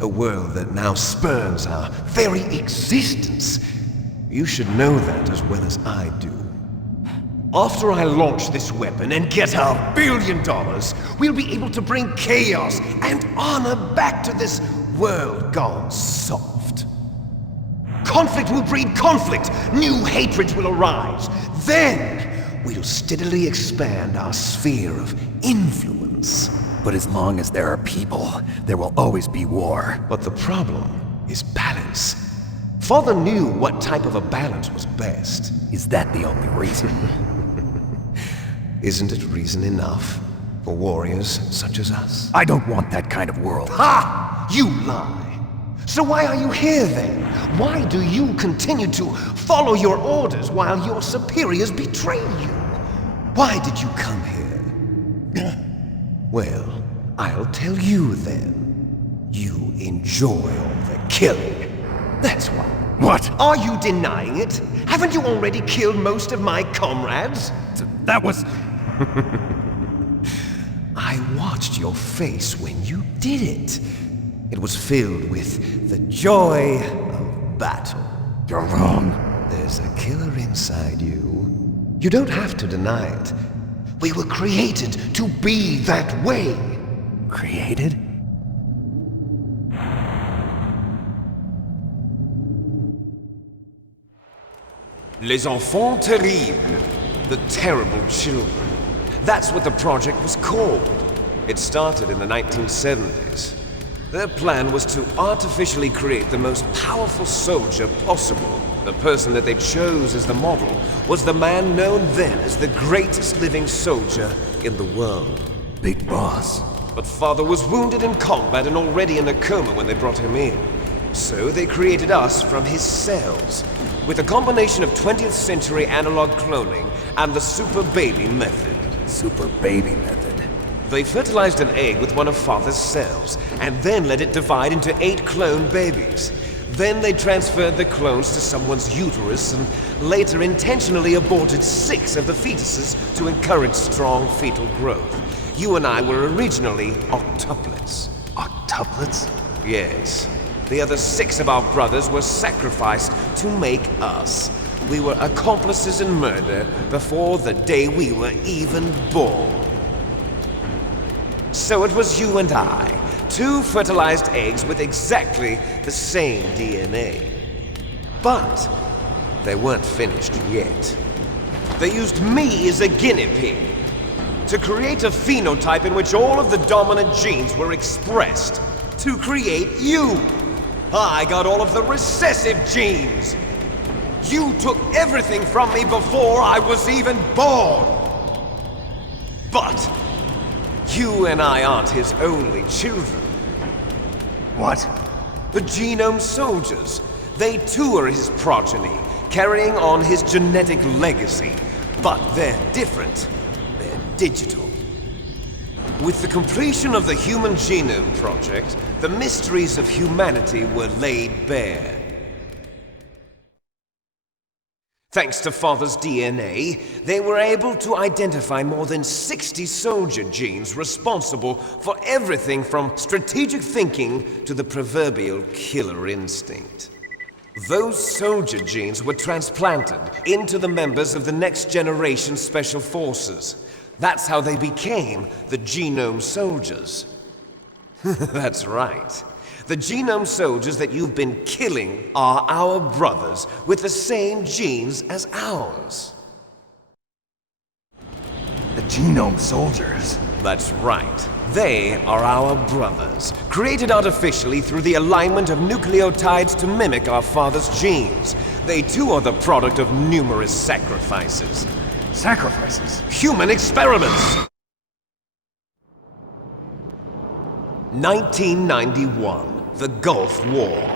A world that now spurns our very existence. You should know that as well as I do. After I launch this weapon and get our $1 billion, we'll be able to bring chaos and honor back to this world gone soft. Conflict will breed conflict. New hatreds will arise. Then we'll steadily expand our sphere of influence. But as long as there are people, there will always be war. But the problem is balance. Father knew what type of a balance was best. Is that the only reason? Isn't it reason enough for warriors such as us? I don't want that kind of world. Ha! You lie! So why are you here then? Why do you continue to follow your orders while your superiors betray you? Why did you come here? Well, I'll tell you then. You enjoy all the killing. That's why. What? Are you denying it? Haven't you already killed most of my comrades? That was... I watched your face when you did it. It was filled with the joy of battle. You're wrong. There's a killer inside you. You don't have to deny it. We were created to be that way. Created? Les enfants terribles. The terrible children. That's what the project was called. It started in the 1970s. Their plan was to artificially create the most powerful soldier possible. The person that they chose as the model was the man known then as the greatest living soldier in the world. Big Boss. But Father was wounded in combat and already in a coma when they brought him in. So they created us from his cells, with a combination of 20th century analog cloning and the super baby method. Super baby method. They fertilized an egg with one of Father's cells, and then let it divide into 8 clone babies. Then they transferred the clones to someone's uterus and later intentionally aborted 6 of the fetuses to encourage strong fetal growth. You and I were originally octuplets. Octuplets? Yes. The other 6 of our brothers were sacrificed to make us. We were accomplices in murder before the day we were even born. So it was you and I, 2 fertilized eggs with exactly the same DNA. But they weren't finished yet. They used me as a guinea pig to create a phenotype in which all of the dominant genes were expressed to create you. I got all of the recessive genes. You took everything from me before I was even born. But you and I aren't his only children. What? The genome soldiers. They too are his progeny, carrying on his genetic legacy. But they're different. They're digital. With the completion of the Human Genome Project, the mysteries of humanity were laid bare. Thanks to Father's DNA, they were able to identify more than 60 soldier genes responsible for everything from strategic thinking to the proverbial killer instinct. Those soldier genes were transplanted into the members of the next generation special forces. That's how they became the genome soldiers. That's right. The genome soldiers that you've been killing are our brothers with the same genes as ours. The genome soldiers? That's right. They are our brothers, created artificially through the alignment of nucleotides to mimic our father's genes. They too are the product of numerous sacrifices. Sacrifices? Human experiments! 1991, the Gulf War.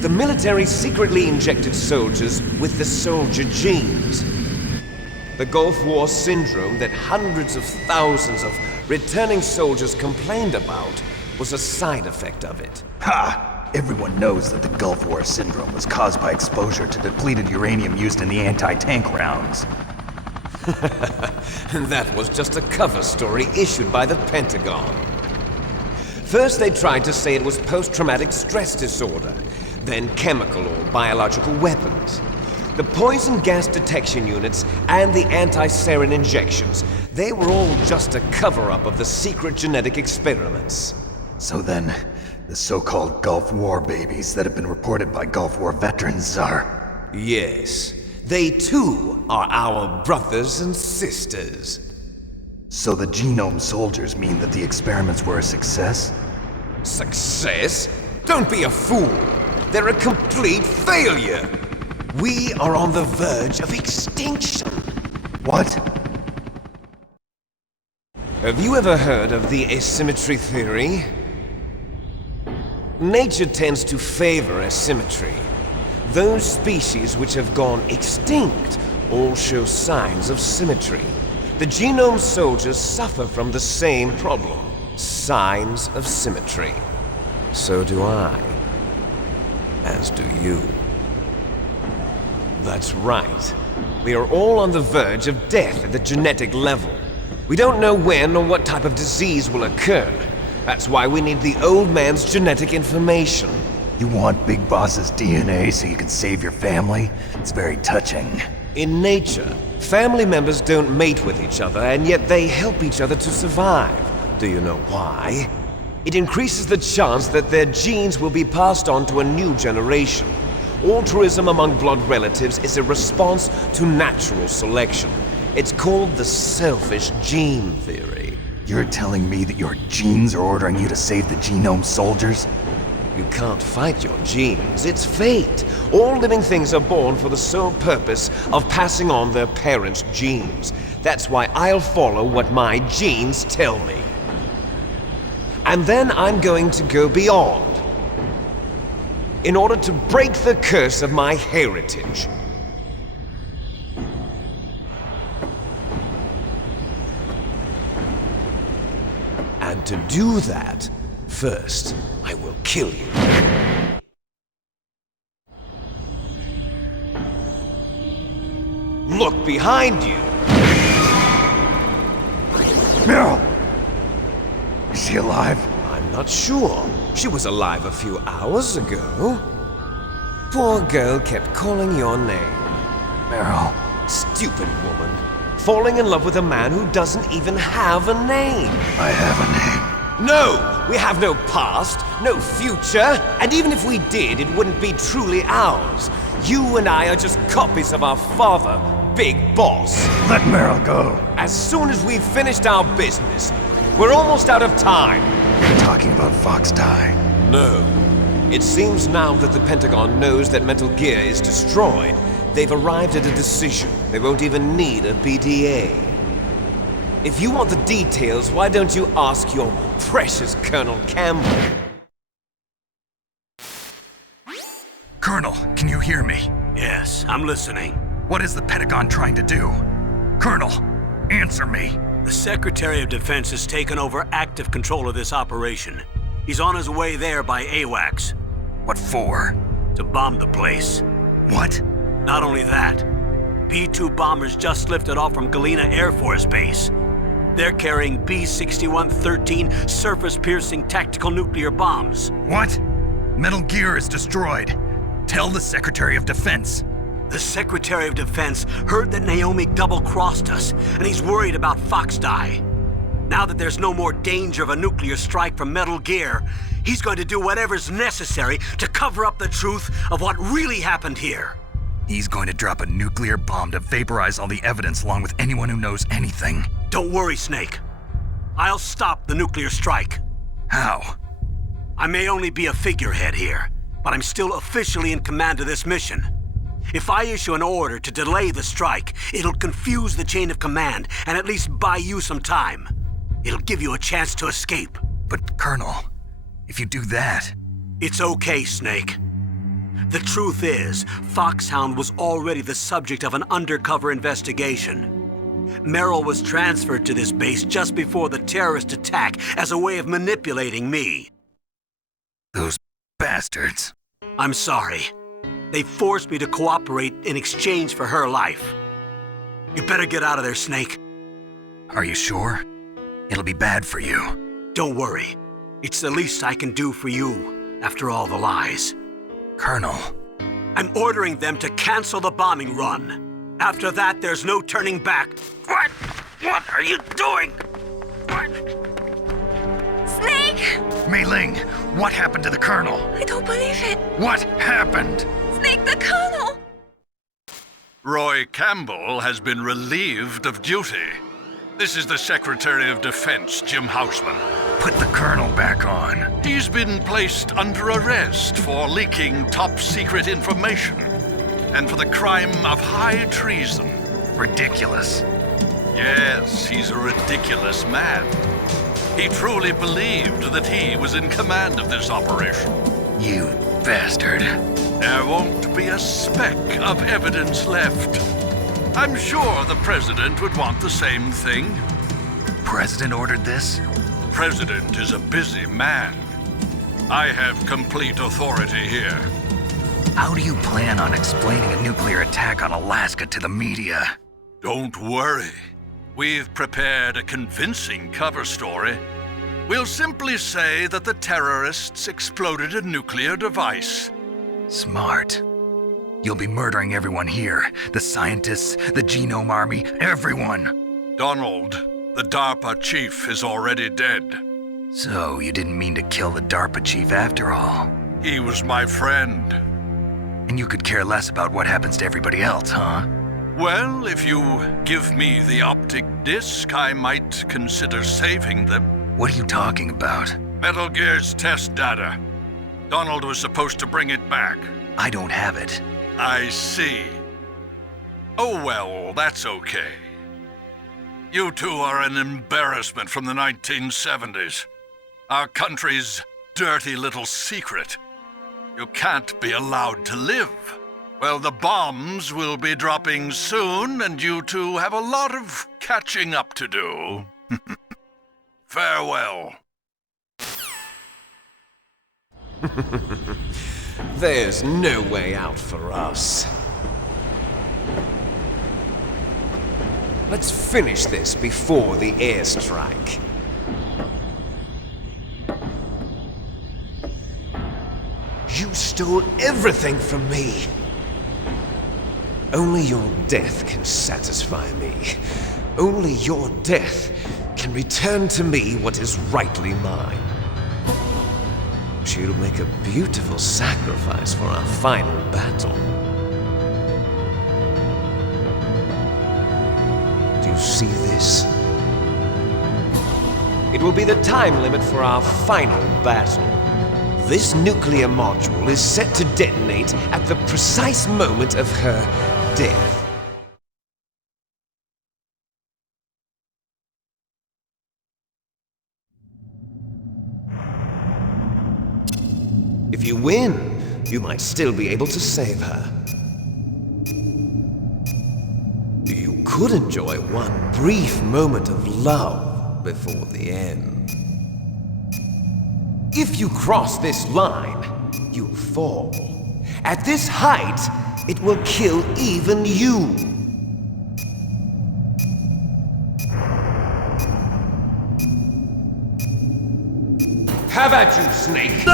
The military secretly injected soldiers with the soldier genes. The Gulf War syndrome that hundreds of thousands of returning soldiers complained about was a side effect of it. Ha! Everyone knows that the Gulf War syndrome was caused by exposure to depleted uranium used in the anti-tank rounds. That was just a cover story issued by the Pentagon. First they tried to say it was post-traumatic stress disorder, then chemical or biological weapons. The poison gas detection units and the anti-sarin injections, they were all just a cover-up of the secret genetic experiments. So then, the so-called Gulf War babies that have been reported by Gulf War veterans are... Yes, they too are our brothers and sisters. So the genome soldiers mean that the experiments were a success? Success? Don't be a fool! They're a complete failure! We are on the verge of extinction. What? Have you ever heard of the asymmetry theory? Nature tends to favor asymmetry. Those species which have gone extinct all show signs of symmetry. The genome soldiers suffer from the same problem. Signs of symmetry. So do I. As do you. That's right. We are all on the verge of death at the genetic level. We don't know when or what type of disease will occur. That's why we need the old man's genetic information. You want Big Boss's DNA so you can save your family? It's very touching. In nature, family members don't mate with each other, and yet they help each other to survive. Do you know why? It increases the chance that their genes will be passed on to a new generation. Altruism among blood relatives is a response to natural selection. It's called the selfish gene theory. You're telling me that your genes are ordering you to save the genome soldiers? You can't fight your genes. It's fate. All living things are born for the sole purpose of passing on their parents' genes. That's why I'll follow what my genes tell me. And then I'm going to go beyond. In order to break the curse of my heritage. And to do that, first, I will kill you. Look behind you! Mэрil! Is she alive? I'm not sure. She was alive a few hours ago. Poor girl kept calling your name. Mэрil. Stupid woman. Falling in love with a man who doesn't even have a name. I have a name. No! We have no past, no future, and even if we did, it wouldn't be truly ours. You and I are just copies of our father, Big Boss. Let Mэрil go. As soon as we've finished our business, we're almost out of time. You're talking about Fox Die. No. It seems now that the Pentagon knows that Metal Gear is destroyed, they've arrived at a decision. They won't even need a BDA. If you want the details, why don't you ask your precious Colonel Campbell? Colonel, can you hear me? Yes, I'm listening. What is the Pentagon trying to do? Colonel, answer me. The Secretary of Defense has taken over active control of this operation. He's on his way there by AWACS. What for? To bomb the place. What? Not only that, B-2 bombers just lifted off from Galena Air Force Base. They're carrying B-61-13 surface-piercing tactical nuclear bombs. What? Metal Gear is destroyed. Tell the Secretary of Defense. The Secretary of Defense heard that Naomi double-crossed us, and he's worried about Fox Die. Now that there's no more danger of a nuclear strike from Metal Gear, he's going to do whatever's necessary to cover up the truth of what really happened here. He's going to drop a nuclear bomb to vaporize all the evidence along with anyone who knows anything. Don't worry, Snake. I'll stop the nuclear strike. How? I may only be a figurehead here, but I'm still officially in command of this mission. If I issue an order to delay the strike, it'll confuse the chain of command and at least buy you some time. It'll give you a chance to escape. But, Colonel, if you do that... It's okay, Snake. The truth is, Foxhound was already the subject of an undercover investigation. Mэрil was transferred to this base just before the terrorist attack as a way of manipulating me. Those bastards. I'm sorry. They forced me to cooperate in exchange for her life. You better get out of there, Snake. Are you sure? It'll be bad for you. Don't worry. It's the least I can do for you, after all the lies. Colonel. I'm ordering them to cancel the bombing run. After that, there's no turning back. What? What are you doing? What? Snake! Mei Ling, what happened to the Colonel? I don't believe it. What happened? Snake, the Colonel! Roy Campbell has been relieved of duty. This is the Secretary of Defense, Jim Houseman. Put the Colonel back on. He's been placed under arrest for leaking top-secret information and for the crime of high treason. Ridiculous. Yes, he's a ridiculous man. He truly believed that he was in command of this operation. You bastard. There won't be a speck of evidence left. I'm sure the President would want the same thing. President ordered this? The President is a busy man. I have complete authority here. How do you plan on explaining a nuclear attack on Alaska to the media? Don't worry. We've prepared a convincing cover story. We'll simply say that the terrorists exploded a nuclear device. Smart. You'll be murdering everyone here. The scientists, the Genome Army, everyone. Donald, the DARPA chief, is already dead. So you didn't mean to kill the DARPA chief after all? He was my friend. And you could care less about what happens to everybody else, huh? Well, if you give me the optic disc, I might consider saving them. What are you talking about? Metal Gear's test data. Donald was supposed to bring it back. I don't have it. I see. Oh well, that's okay. You two are an embarrassment from the 1970s. Our country's dirty little secret. You can't be allowed to live. Well, the bombs will be dropping soon, and you two have a lot of catching up to do. Farewell. There's no way out for us. Let's finish this before the airstrike. You stole everything from me. Only your death can satisfy me. Only your death can return to me what is rightly mine. She'll make a beautiful sacrifice for our final battle. Do you see this? It will be the time limit for our final battle. This nuclear module is set to detonate at the precise moment of her death. If you win, you might still be able to save her. You could enjoy one brief moment of love before the end. If you cross this line, you'll fall. At this height, it will kill even you. Have at you, Snake!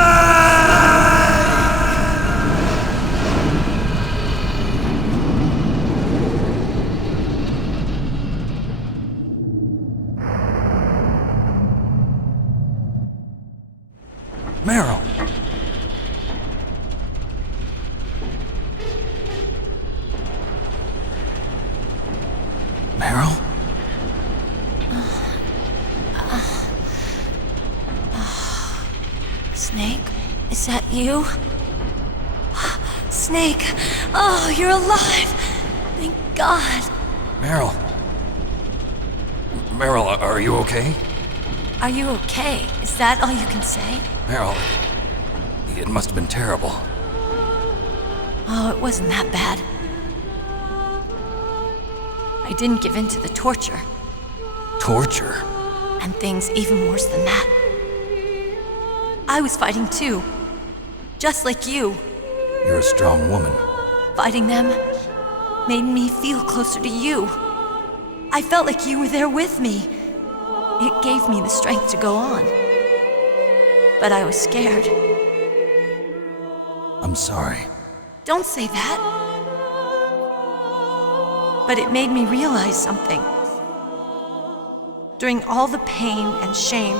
You? Snake! Oh, you're alive! Thank God! Mэрil. Mэрil, are you okay? Are you okay? Is that all you can say? Mэрil, it must have been terrible. Oh, it wasn't that bad. I didn't give in to the torture. Torture? And things even worse than that. I was fighting too. Just like you. You're a strong woman. Fighting them made me feel closer to you. I felt like you were there with me. It gave me the strength to go on. But I was scared. I'm sorry. Don't say that. But it made me realize something. During all the pain and shame,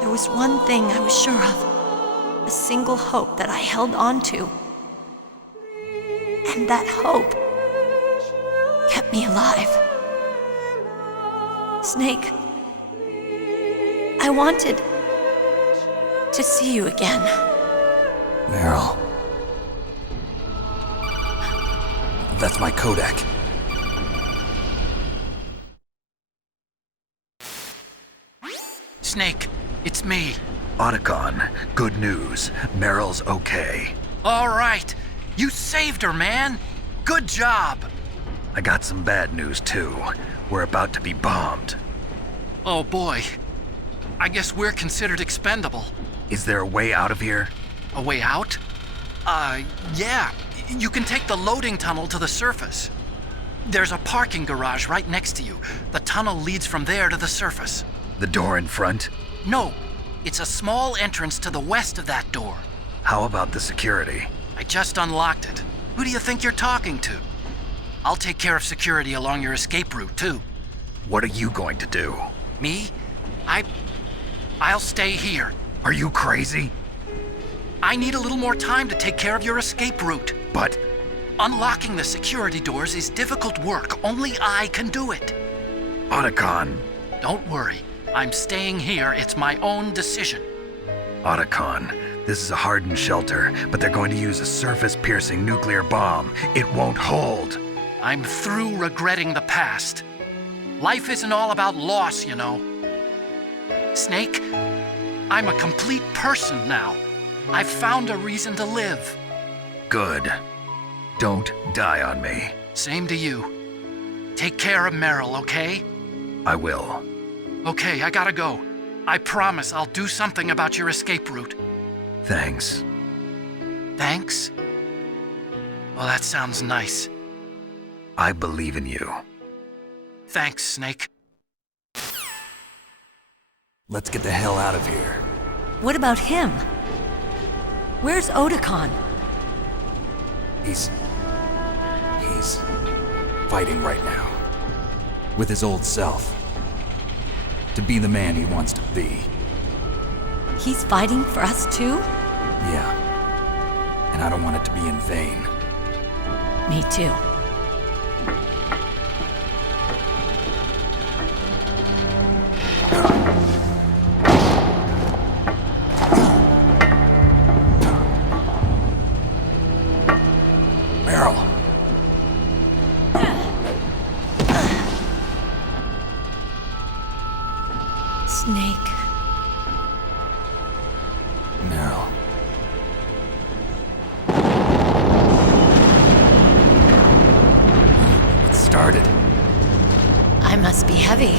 there was one thing I was sure of. A single hope that I held on to. And that hope kept me alive. Snake, I wanted to see you again. Mэрil. That's my Kodak. Snake, it's me. Otacon, good news. Meril's okay. All right. You saved her, man. Good job. I got some bad news, too. We're about to be bombed. Oh, boy. I guess we're considered expendable. Is there a way out of here? A way out? Yeah. You can take the loading tunnel to the surface. There's a parking garage right next to you. The tunnel leads from there to the surface. The door in front? No. It's a small entrance to the west of that door. How about the security? I just unlocked it. Who do you think you're talking to? I'll take care of security along your escape route, too. What are you going to do? Me? I'll stay here. Are you crazy? I need a little more time to take care of your escape route. But... unlocking the security doors is difficult work. Only I can do it. Otacon. Don't worry. I'm staying here. It's my own decision. Otacon, this is a hardened shelter, but they're going to use a surface-piercing nuclear bomb. It won't hold. I'm through regretting the past. Life isn't all about loss, you know. Snake, I'm a complete person now. I've found a reason to live. Good. Don't die on me. Same to you. Take care of Mэрil, okay? I will. Okay, I gotta go. I promise I'll do something about your escape route. Thanks. Thanks? Well, that sounds nice. I believe in you. Thanks, Snake. Let's get the hell out of here. What about him? Where's Otacon? He's fighting right now. With his old self. To be the man he wants to be. He's fighting for us too? Yeah. And I don't want it to be in vain. Me too. Mэрil. Snake. Mэрil. It started. I must be heavy.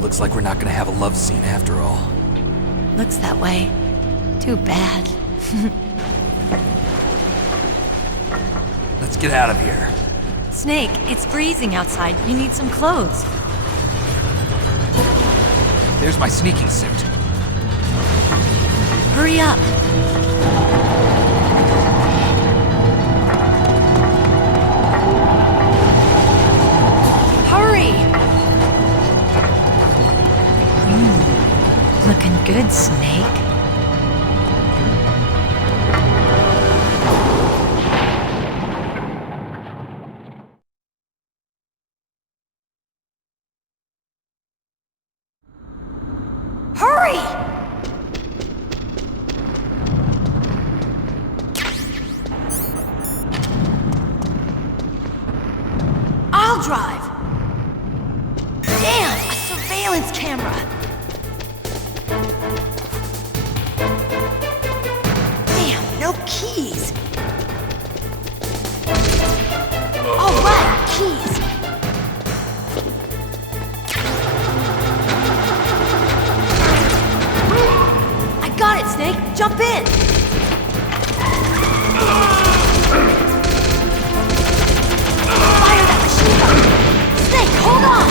Looks like we're not gonna have a love scene after all. Looks that way. Too bad. Let's get out of here. Snake, it's freezing outside. You need some clothes. There's my sneaking suit. Hurry up. Hurry! Looking good, Snake. Hurry! I'll drive. Damn, a surveillance camera. Damn, no keys. All right, keys. I got it, Snake. Jump in. Fire that machine gun. Snake, hold on.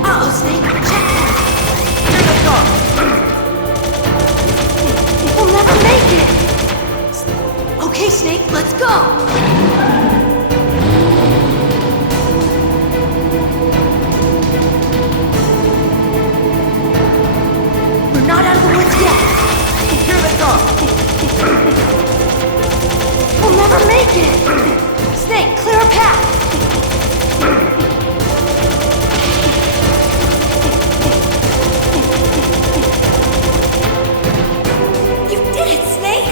Uh-oh, Snake. Checkpoint. Here they go. We'll never make it. Okay, Snake, let's go. We're not out of the woods yet. Here they come. We'll never make it. Snake, clear a path. You did it, Snake!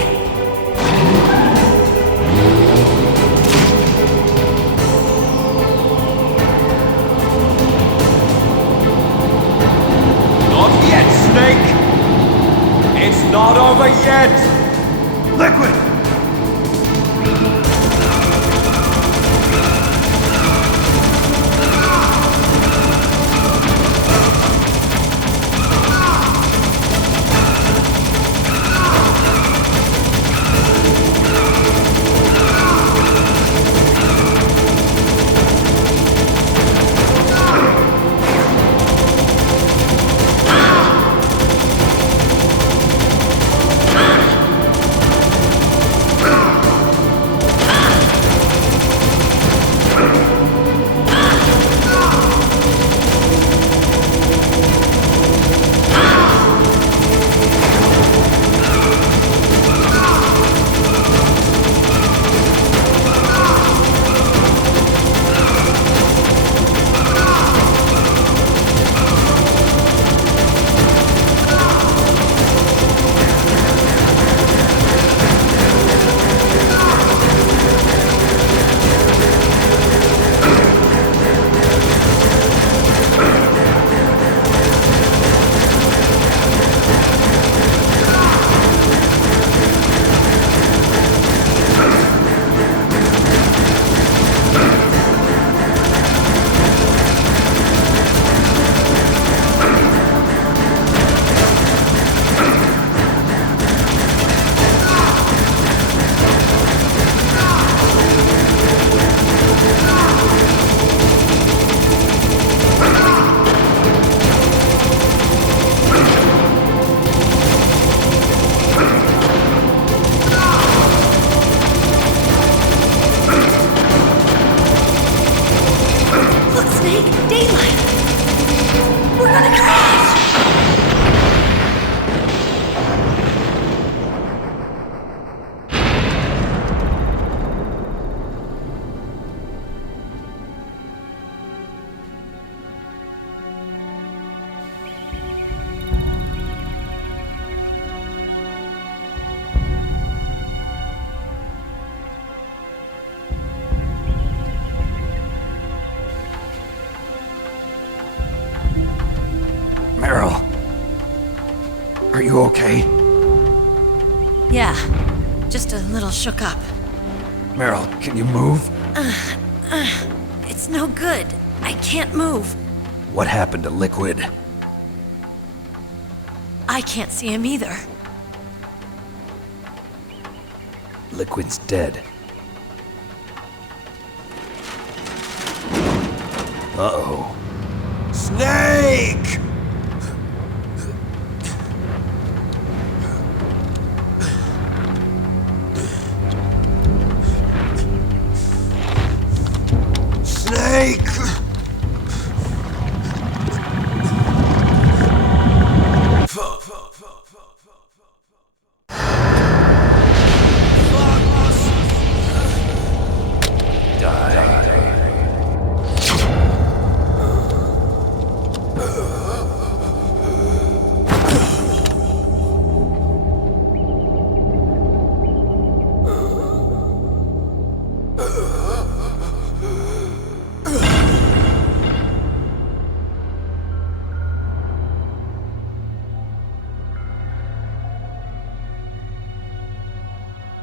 Not yet, Snake! It's not over yet! Liquid! Are you okay? Yeah, just a little shook up. Mэрil, can you move? It's no good. I can't move. What happened to Liquid? I can't see him either. Liquid's dead. Uh-oh. Snake! Snake! Fuck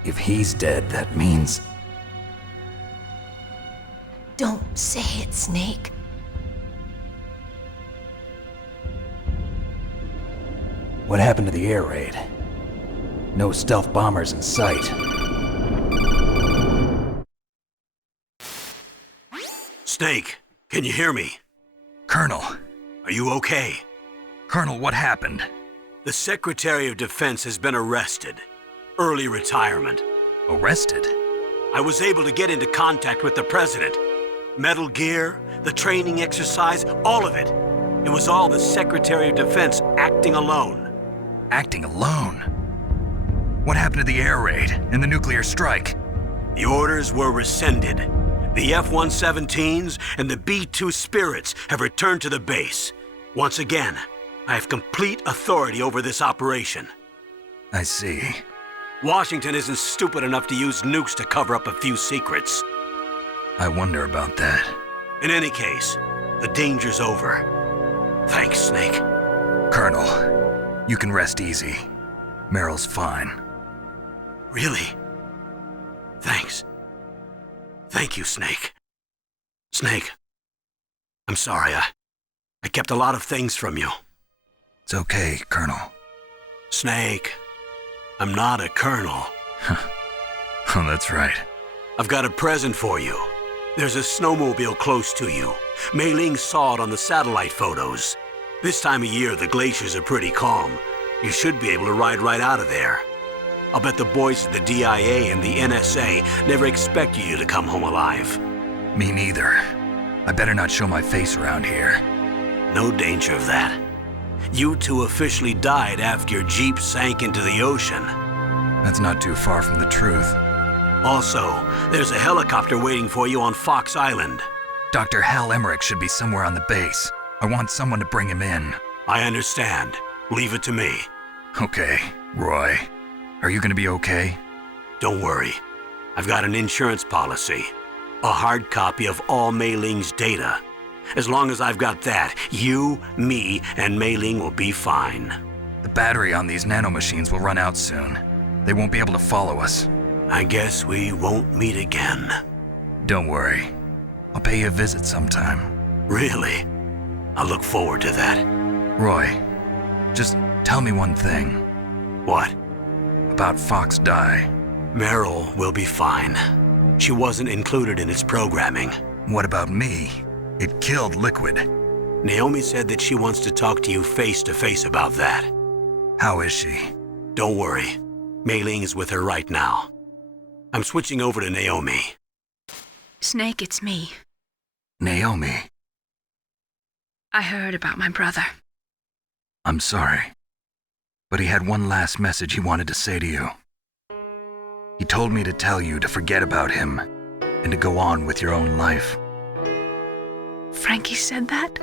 If he's dead, that means... Don't say it, Snake. What happened to the air raid? No stealth bombers in sight. Snake, can you hear me? Colonel. Are you okay? Colonel, what happened? The Secretary of Defense has been arrested. Early retirement. Arrested? I was able to get into contact with the President. Metal Gear, the training exercise, all of it. It was all the Secretary of Defense acting alone. Acting alone? What happened to the air raid and the nuclear strike? The orders were rescinded. The F-117s and the B-2 Spirits have returned to the base. Once again, I have complete authority over this operation. I see. Washington isn't stupid enough to use nukes to cover up a few secrets. I wonder about that. In any case, the danger's over. Thanks, Snake. Colonel, you can rest easy. Meril's fine. Really? Thanks. Thank you, Snake. Snake, I'm sorry, I kept a lot of things from you. It's okay, Colonel. Snake, I'm not a colonel. Oh, that's right. I've got a present for you. There's a snowmobile close to you. Mei Ling saw it on the satellite photos. This time of year, the glaciers are pretty calm. You should be able to ride right out of there. I'll bet the boys at the DIA and the NSA never expected you to come home alive. Me neither. I better not show my face around here. No danger of that. You two officially died after your Jeep sank into the ocean. That's not too far from the truth. Also, there's a helicopter waiting for you on Fox Island. Dr. Hal Emmerich should be somewhere on the base. I want someone to bring him in. I understand. Leave it to me. Okay, Roy. Are you gonna be okay? Don't worry. I've got an insurance policy. A hard copy of all Mei Ling's data. As long as I've got that, you, me, and Mei Ling will be fine. The battery on these nanomachines will run out soon. They won't be able to follow us. I guess we won't meet again. Don't worry. I'll pay you a visit sometime. Really? I look forward to that. Roy, just tell me one thing. What? About Fox Die. Mэрil will be fine. She wasn't included in its programming. What about me? It killed Liquid. Naomi said that she wants to talk to you face to face about that. How is she? Don't worry. Mei Ling is with her right now. I'm switching over to Naomi. Snake, it's me. Naomi. I heard about my brother. I'm sorry. But he had one last message he wanted to say to you. He told me to tell you to forget about him and to go on with your own life. Frankie said that?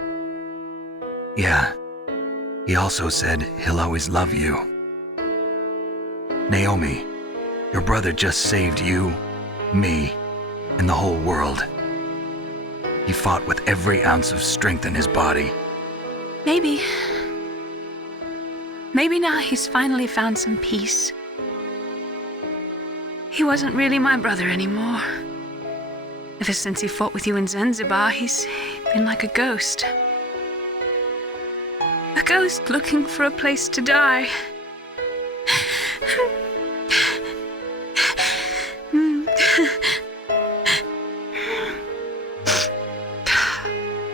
Yeah. He also said he'll always love you. Naomi, your brother just saved you, me, and the whole world. He fought with every ounce of strength in his body. Maybe. Maybe now he's finally found some peace. He wasn't really my brother anymore. Ever since he fought with you in Zanzibar, he's been like a ghost. A ghost looking for a place to die.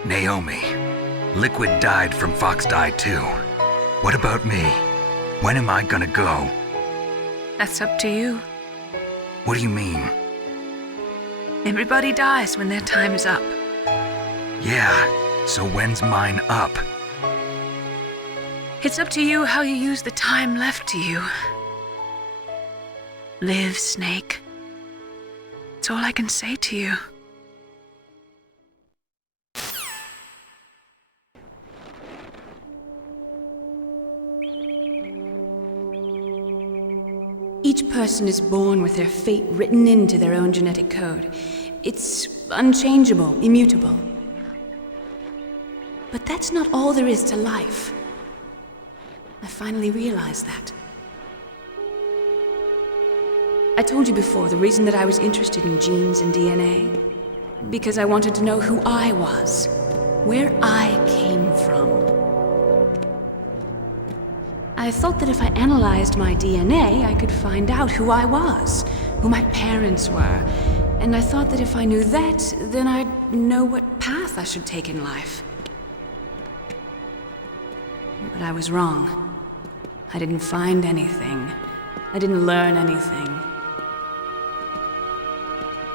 Naomi, Liquid died from Fox Die too. What about me? When am I gonna go? That's up to you. What do you mean? Everybody dies when their time is up. Yeah, so when's mine up? It's up to you how you use the time left to you. Live, Snake. That's all I can say to you. Each person is born with their fate written into their own genetic code. It's unchangeable, immutable. But that's not all there is to life. I finally realized that. I told you before the reason that I was interested in genes and DNA. Because I wanted to know who I was, where I came from. I thought that if I analyzed my DNA, I could find out who I was, who my parents were, and I thought that if I knew that, then I'd know what path I should take in life. But I was wrong. I didn't find anything. I didn't learn anything.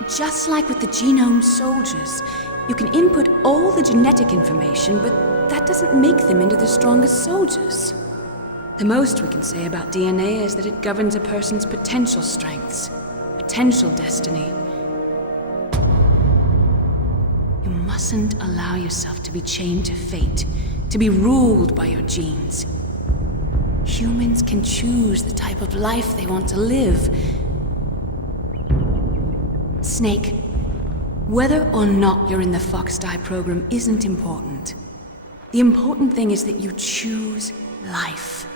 Just like with the genome soldiers, you can input all the genetic information, but that doesn't make them into the strongest soldiers. The most we can say about DNA is that it governs a person's potential strengths, potential destiny. You mustn't allow yourself to be chained to fate, to be ruled by your genes. Humans can choose the type of life they want to live. Snake, whether or not you're in the Fox-Die program isn't important. The important thing is that you choose life.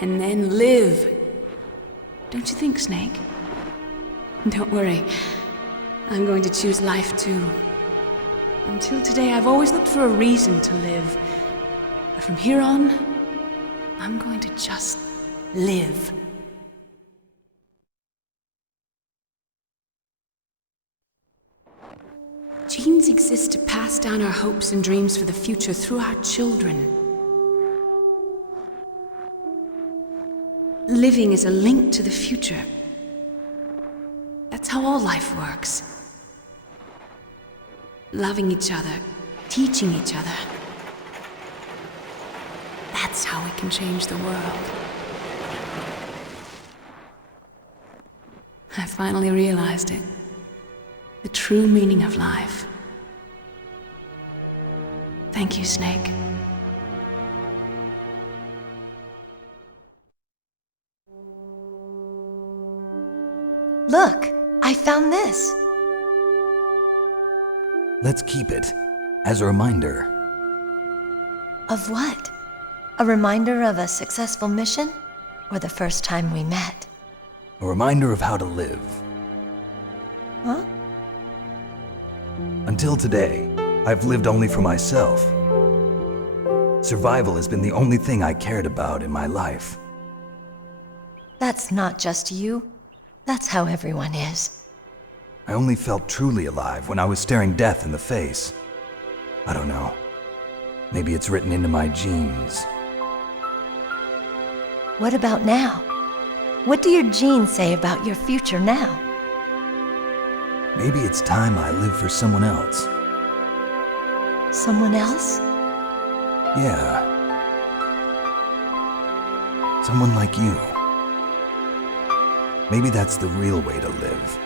And then live. Don't you think, Snake? Don't worry. I'm going to choose life too. Until today, I've always looked for a reason to live. But from here on, I'm going to just live. Genes exist to pass down our hopes and dreams for the future through our children. Living is a link to the future. That's how all life works. Loving each other, teaching each other. That's how we can change the world. I finally realized it. The true meaning of life. Thank you, Snake. Look, I found this. Let's keep it as a reminder. Of what? A reminder of a successful mission? Or the first time we met? A reminder of how to live. Huh? Until today, I've lived only for myself. Survival has been the only thing I cared about in my life. That's not just you. That's how everyone is. I only felt truly alive when I was staring death in the face. I don't know. Maybe it's written into my genes. What about now? What do your genes say about your future now? Maybe it's time I live for someone else. Someone else? Yeah. Someone like you. Maybe that's the real way to live.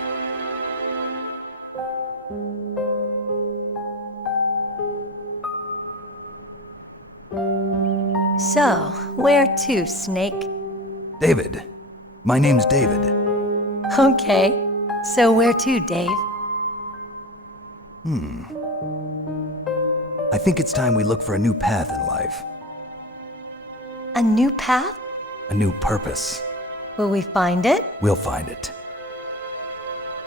So, where to, Snake? David. My name's David. Okay. So where to, Dave? I think it's time we look for a new path in life. A new path? A new purpose. Will we find it? We'll find it.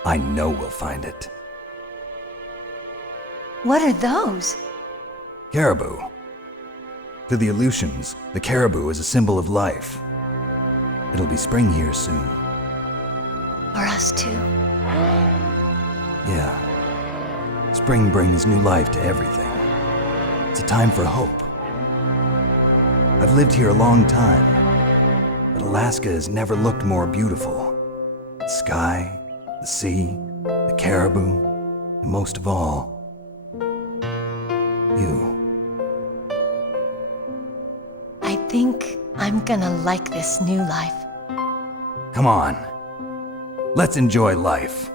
I know we'll find it. What are those? Caribou. To the Aleutians, the caribou is a symbol of life. It'll be spring here soon. For us too? Yeah. Spring brings new life to everything. It's a time for hope. I've lived here a long time, but Alaska has never looked more beautiful. The sky, the sea, the caribou, and most of all, you. I think I'm gonna like this new life. Come on. Let's enjoy life.